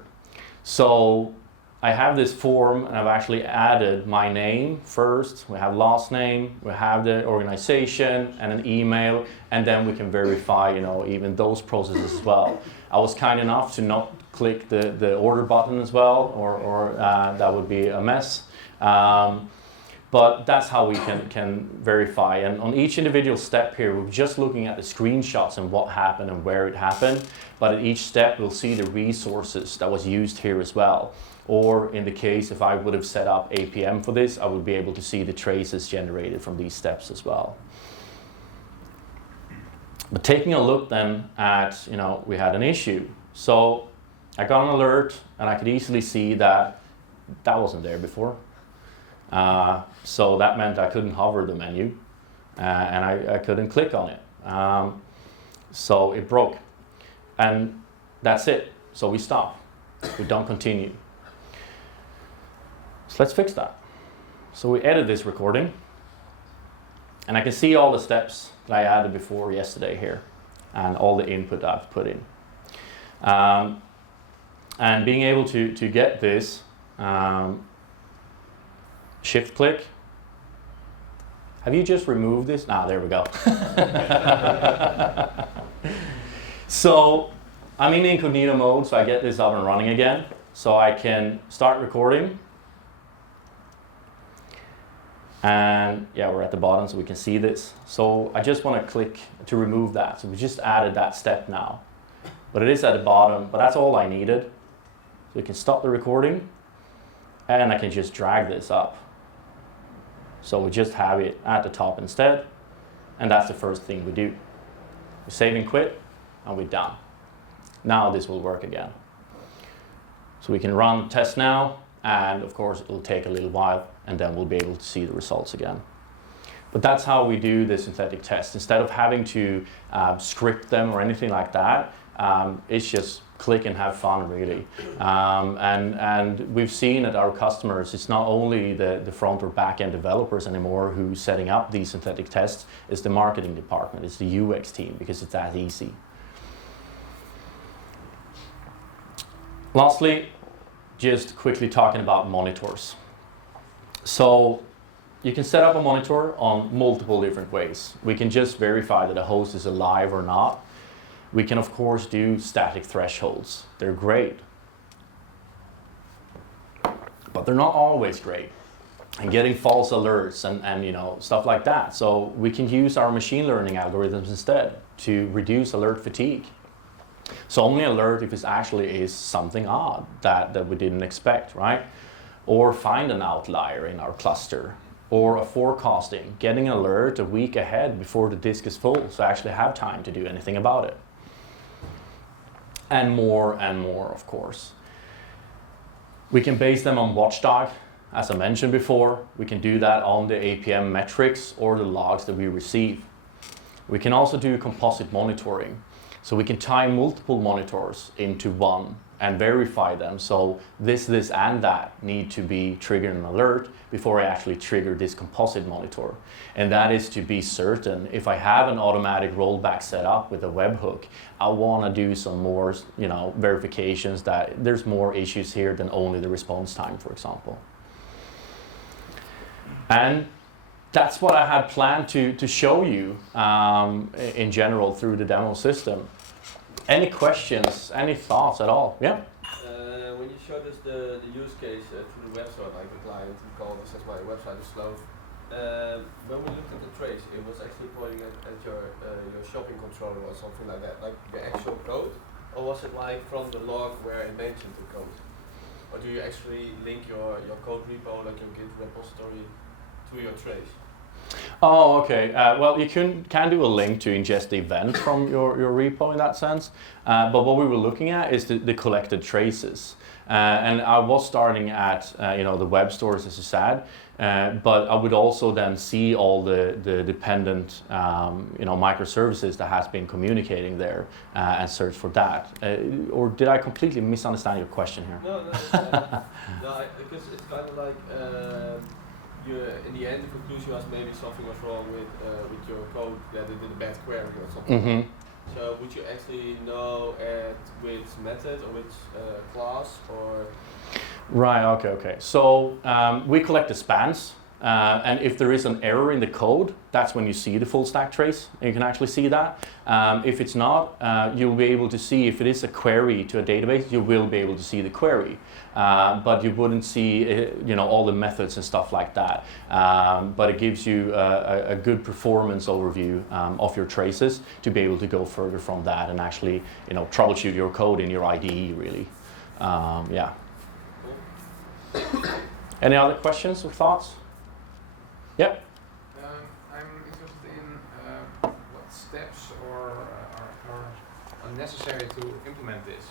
So I have this form, and I've actually added my name first. We have last name, we have the organization, and an email, and then we can verify, you know, even those processes as well. I was kind enough to not click the order button as well, or that would be a mess. But that's how we can verify. And on each individual step here, we're just looking at the screenshots and what happened and where it happened. But at each step, we'll see the resources that was used here as well. Or in the case, if I would have set up APM for this, I would be able to see the traces generated from these steps as well. But taking a look then at, you know, we had an issue. So I got an alert, and I could easily see that that wasn't there before. So that meant I couldn't hover the menu, and I couldn't click on it. So it broke, and that's it. So we stop. We don't continue. So let's fix that. So we edit this recording, and I can see all the steps that I added before yesterday here, and all the input I've put in. And being able to get this, shift click. Have you just removed this? Ah, there we go. So I'm in incognito mode, so I get this up and running again. So I can start recording. And yeah, we're at the bottom, so we can see this. So I just want to click to remove that. So we just added that step now. But it is at the bottom, but that's all I needed. So we can stop the recording, and I can just drag this up. So we just have it at the top instead, and that's the first thing we do. We save and quit, and we're done. Now this will work again. So we can run the test now, and of course it'll take a little while, and then we'll be able to see the results again. But that's how we do the synthetic test. Instead of having to script them or anything like that, it's just click and have fun, really. And we've seen that our customers, it's not only the front or back end developers anymore who's setting up these synthetic tests, it's the marketing department, it's the UX team, because it's that easy. Lastly, just quickly talking about monitors. So you can set up a monitor on multiple different ways. We can just verify that a host is alive or not. We can, of course, do static thresholds. They're great. But they're not always great. And getting false alerts and you know, stuff like that. So we can use our machine learning algorithms instead to reduce alert fatigue. So only alert if it actually is something odd that we didn't expect, right? Or find an outlier in our cluster. Or a forecasting, getting an alert a week ahead before the disk is full, so I actually have time to do anything about it. And more, of course. We can base them on Watchdog, as I mentioned before. We can do that on the APM metrics or the logs that we receive. We can also do composite monitoring. So we can tie multiple monitors into one and verify them. So this, and that need to be triggered an alert before I actually trigger this composite monitor. And that is to be certain if I have an automatic rollback set up with a webhook, I want to do some more, verifications that there's more issues here than only the response time, for example. And that's what I had planned to show you in general through the demo system. Any questions, any thoughts at all? Yeah? When you showed us the use case through the website, like the client who called us, says my website is slow. When we looked at the trace, it was actually pointing at your shopping controller or something like that, like the actual code? Or was it like from the log where it mentioned the code? Or do you actually link your code repo, like your Git repository, to your trace? Oh, okay. Well, you can do a link to ingest the event from your repo in that sense. But what we were looking at is the collected traces. And I was starting at the web stores, as you said, but I would also then see all the dependent microservices that has been communicating there and search for that. Or did I completely misunderstand your question here? No, because it's kind of like in the end, the conclusion was maybe something was wrong with your code, that it did a bad query or something. Mm-hmm. So would you actually know at which method or which class or? Right, okay. So we collect the spans, and if there is an error in the code, that's when you see the full stack trace, and you can actually see that. If it's not, you'll be able to see if it is a query to a database, you will be able to see the query. But you wouldn't see all the methods and stuff like that. But it gives you a good performance overview of your traces to be able to go further from that and actually troubleshoot your code in your IDE really. Yeah. Any other questions or thoughts? Yep. I'm interested in what steps are necessary to implement this.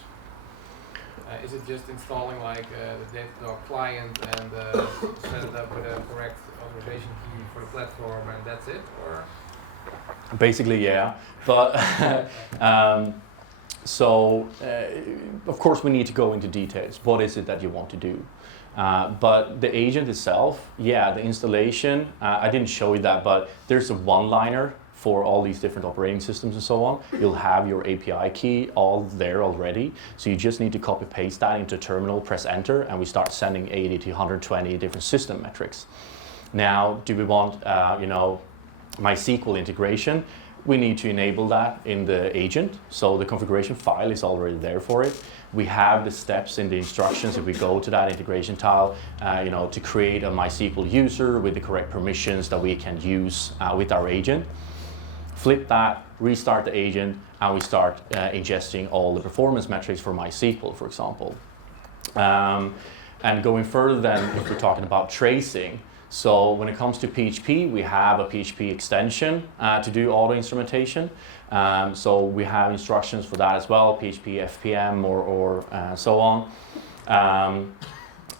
Is it just installing like the DataDog client and set it up with a correct authorization key for the platform and that's it, or? Basically, yeah. But of course we need to go into details. What is it that you want to do? But the agent itself, the installation, I didn't show you that, but there's a one-liner for all these different operating systems and so on. You'll have your API key all there already. So you just need to copy paste that into terminal, press enter, and we start sending 80 to 120 different system metrics. Now, do we want, MySQL integration? We need to enable that in the agent. So the configuration file is already there for it. We have the steps in the instructions if we go to that integration tile, to create a MySQL user with the correct permissions that we can use with our agent. Flip that, restart the agent, and we start ingesting all the performance metrics for MySQL, for example. And going further then, if we're talking about tracing, so when it comes to PHP, we have a PHP extension to do auto instrumentation. So we have instructions for that as well, PHP FPM or so on.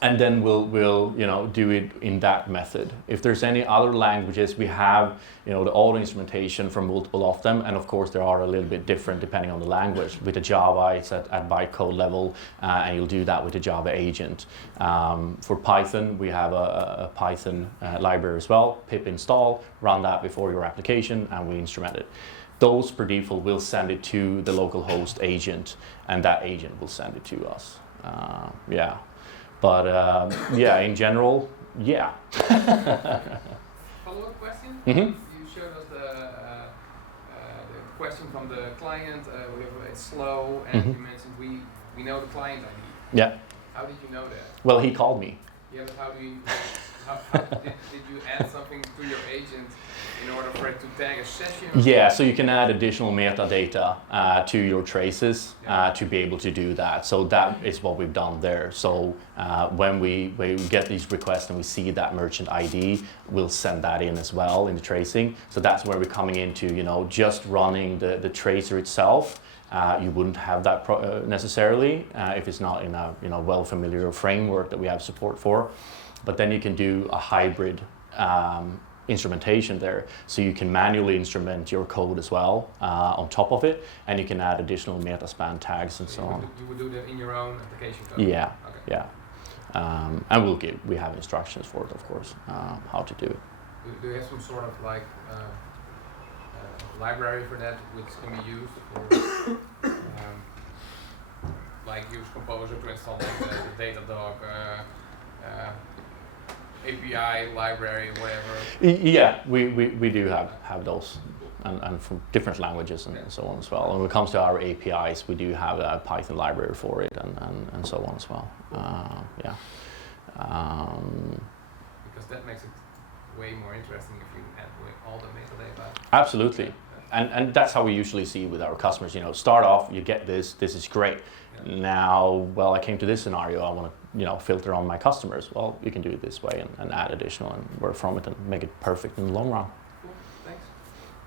And then we'll do it in that method. If there's any other languages, we have the auto instrumentation for multiple of them, and of course they are a little bit different depending on the language. With the Java, it's at bytecode level, and you'll do that with the Java agent. For Python, we have a Python library as well, pip install, run that before your application, and we instrument it. Those per default will send it to the local host agent, and that agent will send it to us. But in general, yeah. Follow-up question? Mm-hmm. You showed us the question from the client, whether it's slow, and you mentioned we know the client ID. Yeah. How did you know that? Well, he called me. Yeah, but how did you add something to your agent in order for it to tag a session? Yeah, so you can add additional metadata to your traces to be able to do that. So that is what we've done there. So when we get these requests and we see that merchant ID, we'll send that in as well in the tracing. So that's where we're coming into, just running the tracer itself. You wouldn't have that necessarily if it's not in a well-familiar framework that we have support for. But then you can do a hybrid instrumentation there, so you can manually instrument your code as well on top of it, and you can add additional meta span tags and so on. You would do that in your own application code? Yeah, okay. yeah. And we have instructions for it, of course, how to do it. Do you have some sort of like library for that which can be used for like use Composer to install the DataDog API library, whatever? Yeah, we do have those, and from different languages and so on as well. And when it comes to our APIs, we do have a Python library for it and so on as well. Yeah. Because that makes it way more interesting if you add all the metadata. Absolutely. And that's how we usually see with our customers. Start off, you get this is great. Yeah. Now, well, I came to this scenario, I want to filter on my customers. Well, you can do it this way and add additional and work from it and make it perfect in the long run. Cool, thanks.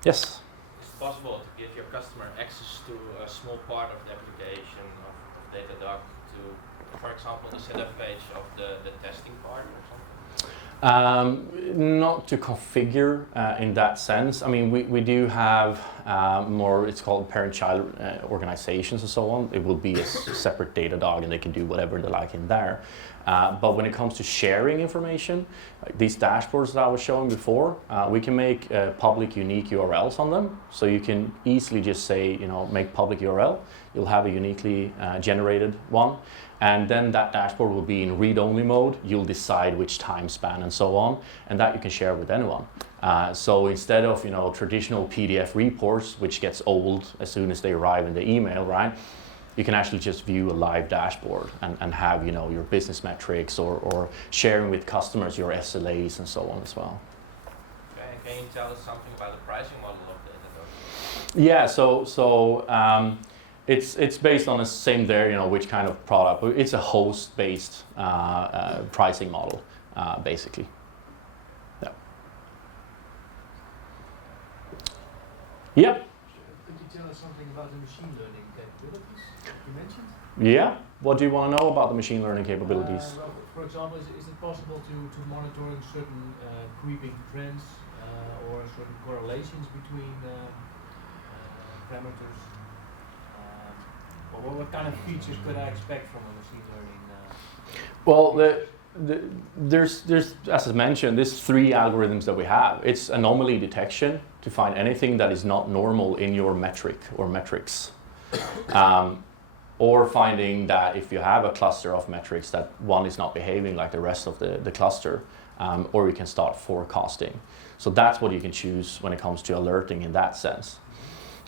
Yes? Is it possible to give your customer access to a small part of the application of DataDog to, for example, the setup page of the testing part or something? Not to configure in that sense. I mean, we do have more, it's called parent-child organizations and so on. It will be a separate DataDog and they can do whatever they like in there. But when it comes to sharing information, like these dashboards that I was showing before, we can make public unique URLs on them. So you can easily just say, make public URL. You'll have a uniquely generated one. And then that dashboard will be in read-only mode. You'll decide which time span and so on, and that you can share with anyone. So instead of traditional PDF reports, which gets old as soon as they arrive in the email, right? You can actually just view a live dashboard and have your business metrics or sharing with customers your SLAs and so on as well. Okay, can you tell us something about the pricing model of DataDog? Yeah, so it's based on the same there, which kind of product. It's a host-based pricing model, basically. Yeah. Yep. Could you tell us something about the machine learning capabilities you mentioned? Yeah. What do you want to know about the machine learning capabilities? Well, for example, is it possible to monitoring certain creeping trends or certain correlations between parameters? What kind of features could I expect from a machine learning? Well, there's as I mentioned, there's 3 algorithms that we have. It's anomaly detection to find anything that is not normal in your metric or metrics, or finding that if you have a cluster of metrics that one is not behaving like the rest of the cluster, or you can start forecasting. So that's what you can choose when it comes to alerting in that sense.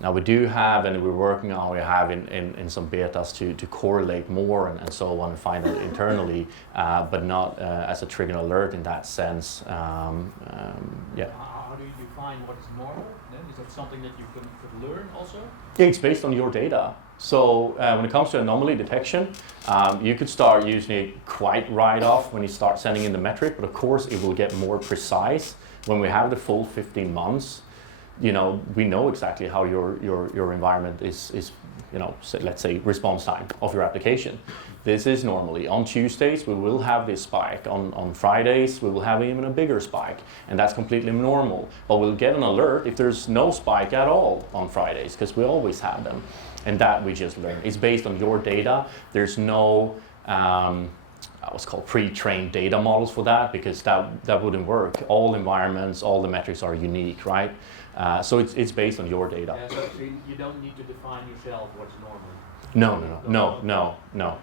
Now we do have, and we're working on, we have in some betas to correlate more and so on and find it internally, but not as a trigger alert in that sense. Yeah. How do you define what is normal then? Is that something that you could learn also? Yeah, it's based on your data. So when it comes to anomaly detection, you could start using it quite right off when you start sending in the metric, but of course it will get more precise when we have the full 15 months. We know exactly how your environment is let's say response time of your application. This is normally on Tuesdays we will have this spike. On Fridays we will have even a bigger spike, and that's completely normal. But we'll get an alert if there's no spike at all on Fridays, because we always have them, and that we just learn. It's based on your data. There's no what's called pre-trained data models for that, because that wouldn't work. All environments, all the metrics are unique, right? So it's based on your data. Yeah, so you don't need to define yourself what's normal. No.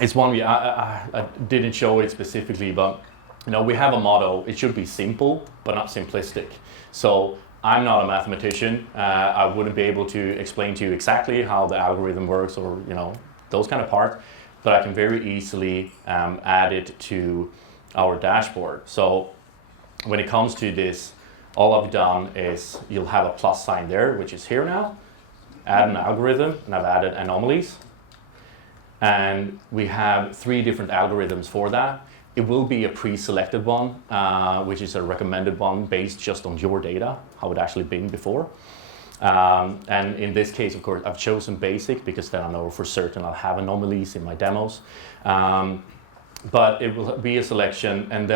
It's one I didn't show it specifically, but we have a motto. It should be simple, but not simplistic. So I'm not a mathematician. I wouldn't be able to explain to you exactly how the algorithm works or those kind of parts, but I can very easily add it to our dashboard. So when it comes to this, all I've done is you'll have a plus sign there, which is here now. Add an algorithm, and I've added anomalies. And we have 3 different algorithms for that. It will be a pre-selected one, which is a recommended one based just on your data, how it actually been before. And in this case, of course, I've chosen basic because then I know for certain I'll have anomalies in my demos. but it will be a selection, and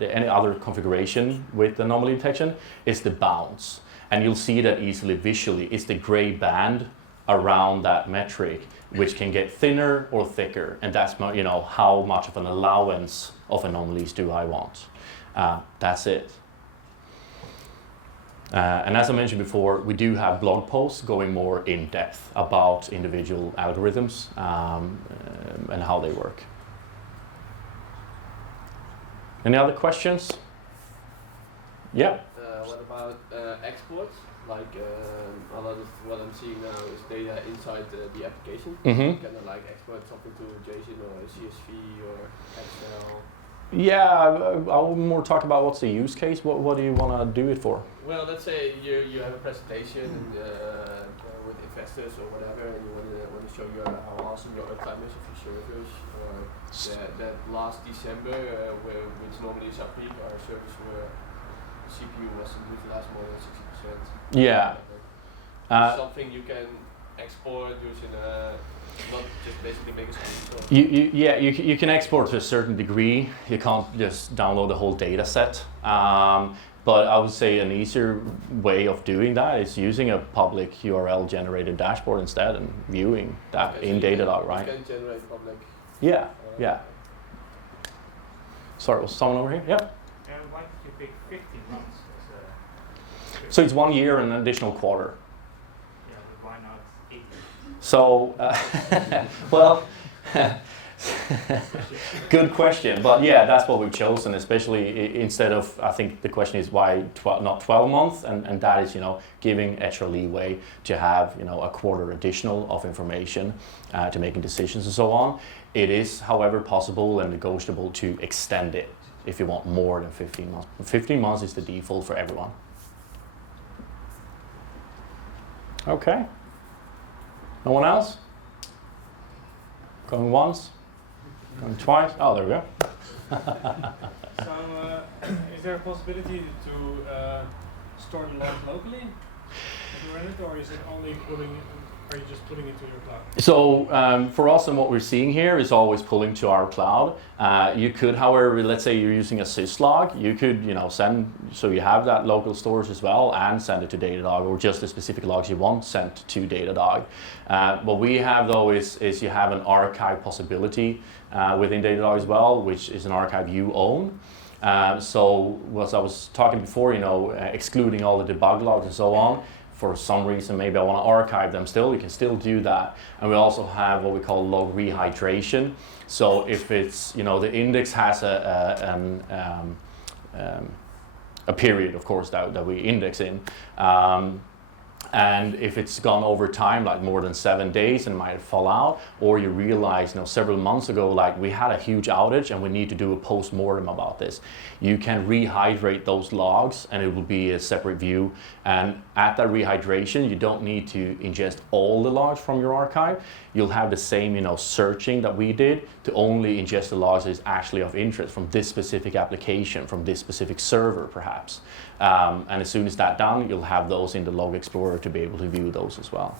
any other configuration with the anomaly detection is the bounds. And you'll see that easily visually. It's the gray band around that metric, which can get thinner or thicker, and that's how much of an allowance of anomalies do I want. That's it. And as I mentioned before, we do have blog posts going more in depth about individual algorithms and how they work. Any other questions? Yeah. What about exports? Like a lot of what I'm seeing now is data inside the application. Mm-hmm. Can I like export something to JSON or CSV or Excel? Yeah, I'll more talk about what's the use case. What do you want to do it for? Well, let's say you have a presentation with investors or whatever, and you want to show how awesome your uptime is of your servers, or that last December, which normally is our peak, our servers were CPU wasn't utilized more than 60%. Yeah. Something you can export using not just basically make a screenshot. You can export to a certain degree. You can't just download the whole data set. But I would say an easier way of doing that is using a public URL generated dashboard instead and viewing that in DataDog, right? You can generate public. Yeah, yeah. Sorry, was someone over here? Yeah. Why did you pick 15 months as a... So it's 1 year and an additional quarter. Yeah, but why not 8? So, well, good question. But yeah, that's what we've chosen, especially instead of, I think the question is why not 12 months? And that is, giving extra leeway to have, a quarter additional of information to making decisions and so on. It is, however, possible and negotiable to extend it if you want more than 15 months. 15 months is the default for everyone. Okay. No one else? Going once? Going twice? Oh, there we go. So, is there a possibility to store the log locally if you run it, or is it only are you just putting it to your cloud? So for us, and what we're seeing here is always pulling to our cloud. You could, however, let's say you're using a syslog, you could, send, so you have that local storage as well, and send it to DataDog, or just the specific logs you want sent to DataDog. What we have though is you have an archive possibility within DataDog as well, which is an archive you own. So as I was talking before, excluding all the debug logs and so on, for some reason maybe I want to archive them still, you can still do that. And we also have what we call log rehydration. So if it's, the index has a period, of course, that we index in. And if it's gone over time, like more than 7 days, and might fall out, or you realize, several months ago, like we had a huge outage and we need to do a post-mortem about this, you can rehydrate those logs and it will be a separate view. And at that rehydration, you don't need to ingest all the logs from your archive. You'll have the same, searching that we did to only ingest the logs that is actually of interest from this specific application, from this specific server, perhaps. And as soon as that's done, you'll have those in the Log Explorer to be able to view those as well.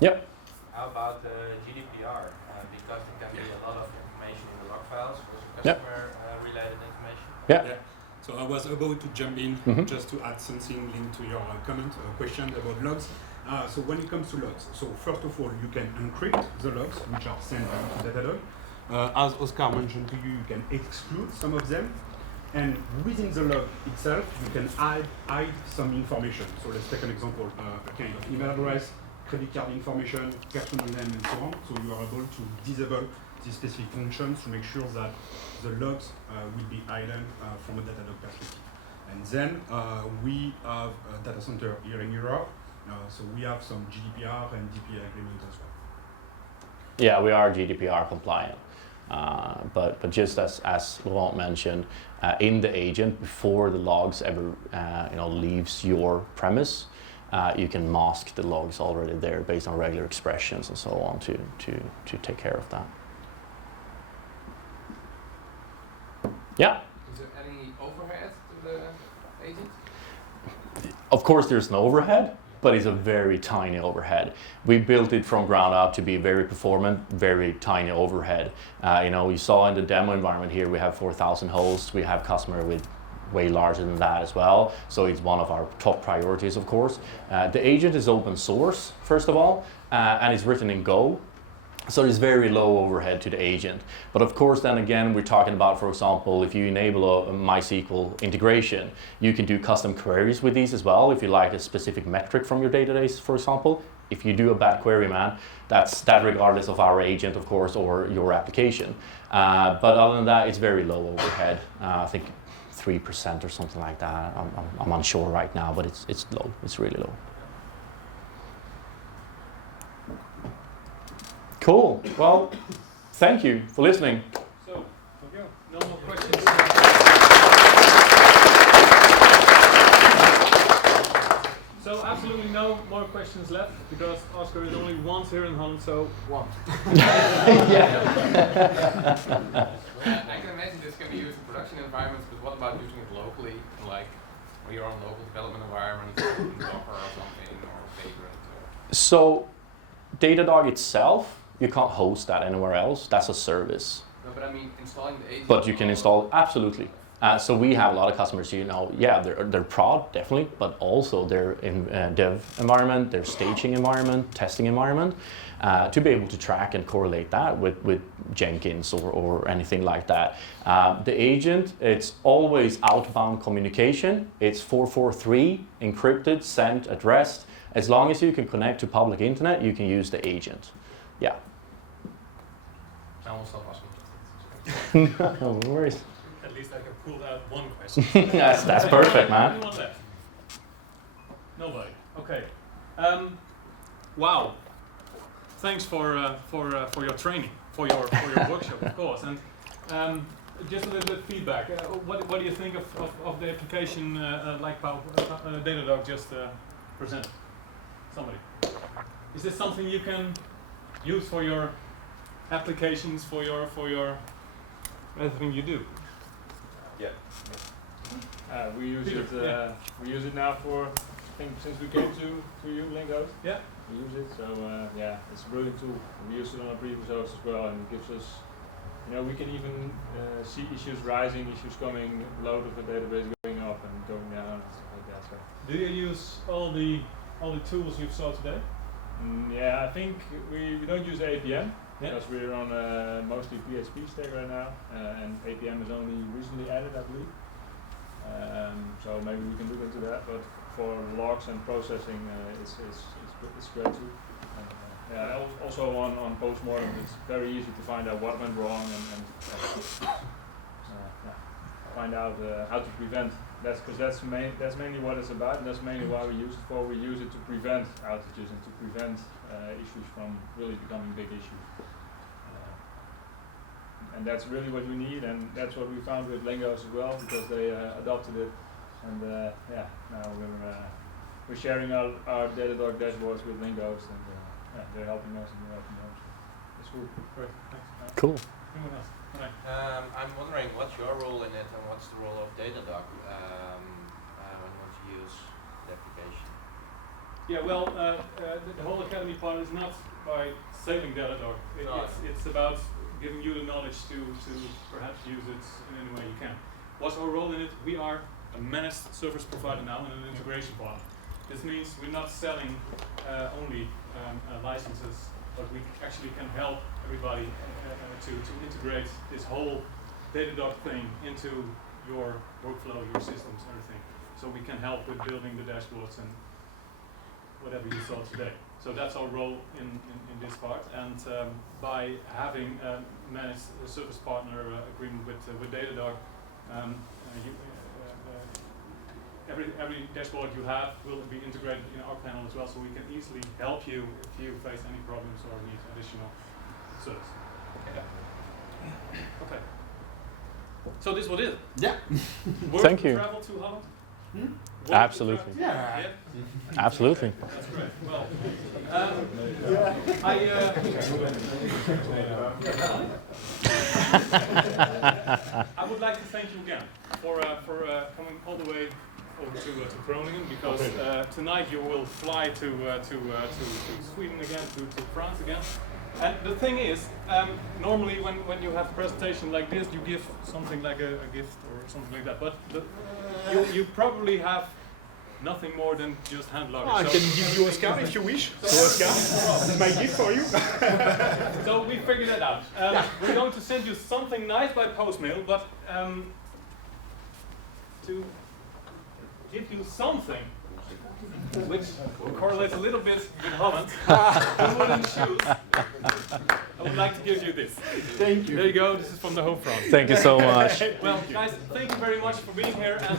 Yep. How about GDPR? Because there can be a lot of information in the log files, also customer-related information. Yeah. So I was about to jump in just to add something linked to your comment or question about logs. So when it comes to logs, so first of all, you can encrypt the logs which are sent to DataDog. As Oscar mentioned to you, you can exclude some of them. And within the log itself, you can hide some information. So let's take an example, a kind of email address, credit card information, personal name, and so on. So you are able to disable these specific functions to make sure that the logs will be hidden from a DataDog perspective. And then we have a data center here in Europe. So we have some GDPR and DPA agreement as well. Yeah, we are GDPR compliant. But just as Laurent mentioned, in the agent, before the logs ever leaves your premise, you can mask the logs already there based on regular expressions and so on to take care of that. Yeah. Is there any overhead to the agent? Of course, there's no overhead. but it's a very tiny overhead. We built it from ground up to be very performant, very tiny overhead. You saw in the demo environment here, we have 4,000 hosts. We have customer with way larger than that as well. So it's one of our top priorities, of course. The agent is open source, first of all, and it's written in Go. So there's very low overhead to the agent. But of course, then again, we're talking about, for example, if you enable a MySQL integration, you can do custom queries with these as well. If you like a specific metric from your database, for example, if you do a bad query, man, that's that regardless of our agent, of course, or your application. But other than that, it's very low overhead. I think 3% or something like that. I'm unsure right now, but it's low. It's really low. Cool. Well, thank you for listening. So, okay, no more questions. So, absolutely no more questions left because Oscar is only once here in Holland, so one. I can imagine this can be used in production environments, but what about using it locally, like when you're on a local development environment, Docker or something, or Vagrant? So, DataDog itself, you can't host that anywhere else. That's a service. No, but I mean installing the agent. But you can install, absolutely. So we have a lot of customers, they're prod, definitely, but also they're in dev environment, their staging environment, testing environment, to be able to track and correlate that with Jenkins or anything like that. The agent, it's always outbound communication. It's 443, encrypted, sent, addressed. As long as you can connect to public internet, you can use the agent. Yeah. I will stop asking. No worries. At least I can pull out one question. That's perfect, man. Anyone left? Nobody. Okay. Wow. Thanks for your training, for your workshop, of course. And just a little bit of feedback. What do you think of the application like DataDog just presented? Somebody. Is this something you can use for your applications, for your everything you do? Yeah. We use it. We use it now for, I think, since we came to you, LinQhost. Yeah. We use it. So yeah, it's a brilliant tool. We used it on our previous host as well, and it gives us. We can even see issues rising, issues coming, load of the database going up and going down, and stuff like that. So. Do you use all the tools you saw today? Yeah, I think we don't use APM. Yeah. Because we're on mostly PHP stack right now, and APM is only recently added, I believe. So maybe we can look into that, but for logs and processing, it's great too. Yeah, also on postmortem, it's very easy to find out what went wrong and find out how to prevent. That's mainly what it's about, and that's mainly why we use it for. We use it to prevent outages and to prevent issues from really becoming big issues. And that's really what we need, and that's what we found with LinQhost as well, because they adopted it. And now we're sharing our DataDog dashboards with LinQhost, and they're helping us and we're helping them. It's cool. Great. Thanks. Cool. Anyone else? Right. I'm wondering what's your role in it and what's the role of DataDog when you want to use the application? Yeah, well, the whole Academy part is not by selling DataDog. It's about giving you the knowledge to perhaps use it in any way you can. What's our role in it? We are a managed service provider now and an integration partner. This means we're not selling only licenses, but we actually can help everybody to integrate this whole DataDog thing into your workflow, your systems, everything. So we can help with building the dashboards and whatever you saw today. So that's our role in this part. And by having a managed service partner agreement with DataDog, every dashboard you have will be integrated in our panel as well, so we can easily help you if you face any problems or need additional service. Okay. So this was it. Yeah. Thank you. Travel to Holland? Absolutely. Yeah. Absolutely. That's great. Well, I would like to thank you again for coming all the way over to Groningen, because tonight you will fly to Sweden again, to France again. And the thing is, normally when you have a presentation like this, you give something like a gift or something like that. But you probably have nothing more than just hand luggage. I can give you a scarf if you wish. This is my gift for you. So we figured that out. We're going to send you something nice by postmail, but to give you something which correlates a little bit with Holland, the wooden shoes, I would like to give you this. Thank you. There you go, this is from the home front. Thank you so much. Well, guys, thank you very much for being here. And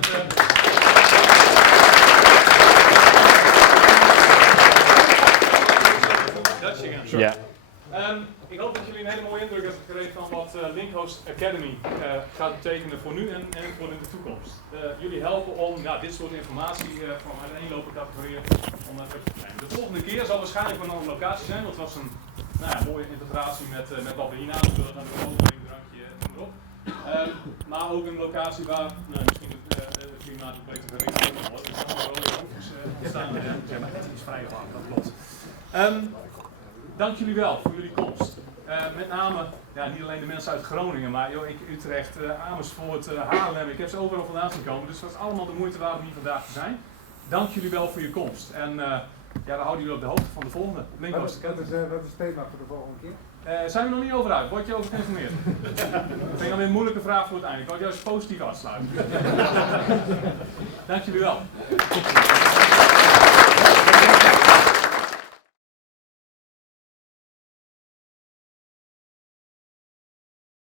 Dutch again. Sure. Yeah. Ik hoop dat jullie een hele mooie indruk hebben gekregen van wat LinQhost Academy gaat betekenen voor nu en voor in de toekomst. Jullie helpen om dit soort informatie van uiteenlopen categorieën om naar terug te brengen. De volgende keer zal waarschijnlijk een andere locatie zijn, want het was een mooie integratie met wat we hierna willen gaan doen, een drankje en noem maar op. Maar ook een locatie waar misschien het klimaat een beetje gericht wordt. Dus dat zal wel staan. Maar het is vrij warm, dat klopt. Dank jullie wel voor jullie komst. Met name, niet alleen de mensen uit Groningen, maar Utrecht, Amersfoort, Haarlem. Ik heb ze overal vandaan zien komen, dus dat is allemaal de moeite waard om hier vandaag te zijn. Dank jullie wel voor je komst. En dan houden jullie op de hoogte van de volgende LinQhost Academy. Wat is het thema voor de volgende keer? Zijn we nog niet over uit? Word je over geïnformeerd? Dat vind ik dan weer een moeilijke vraag voor het einde. Ik wou juist positief afsluiten. Dank jullie wel.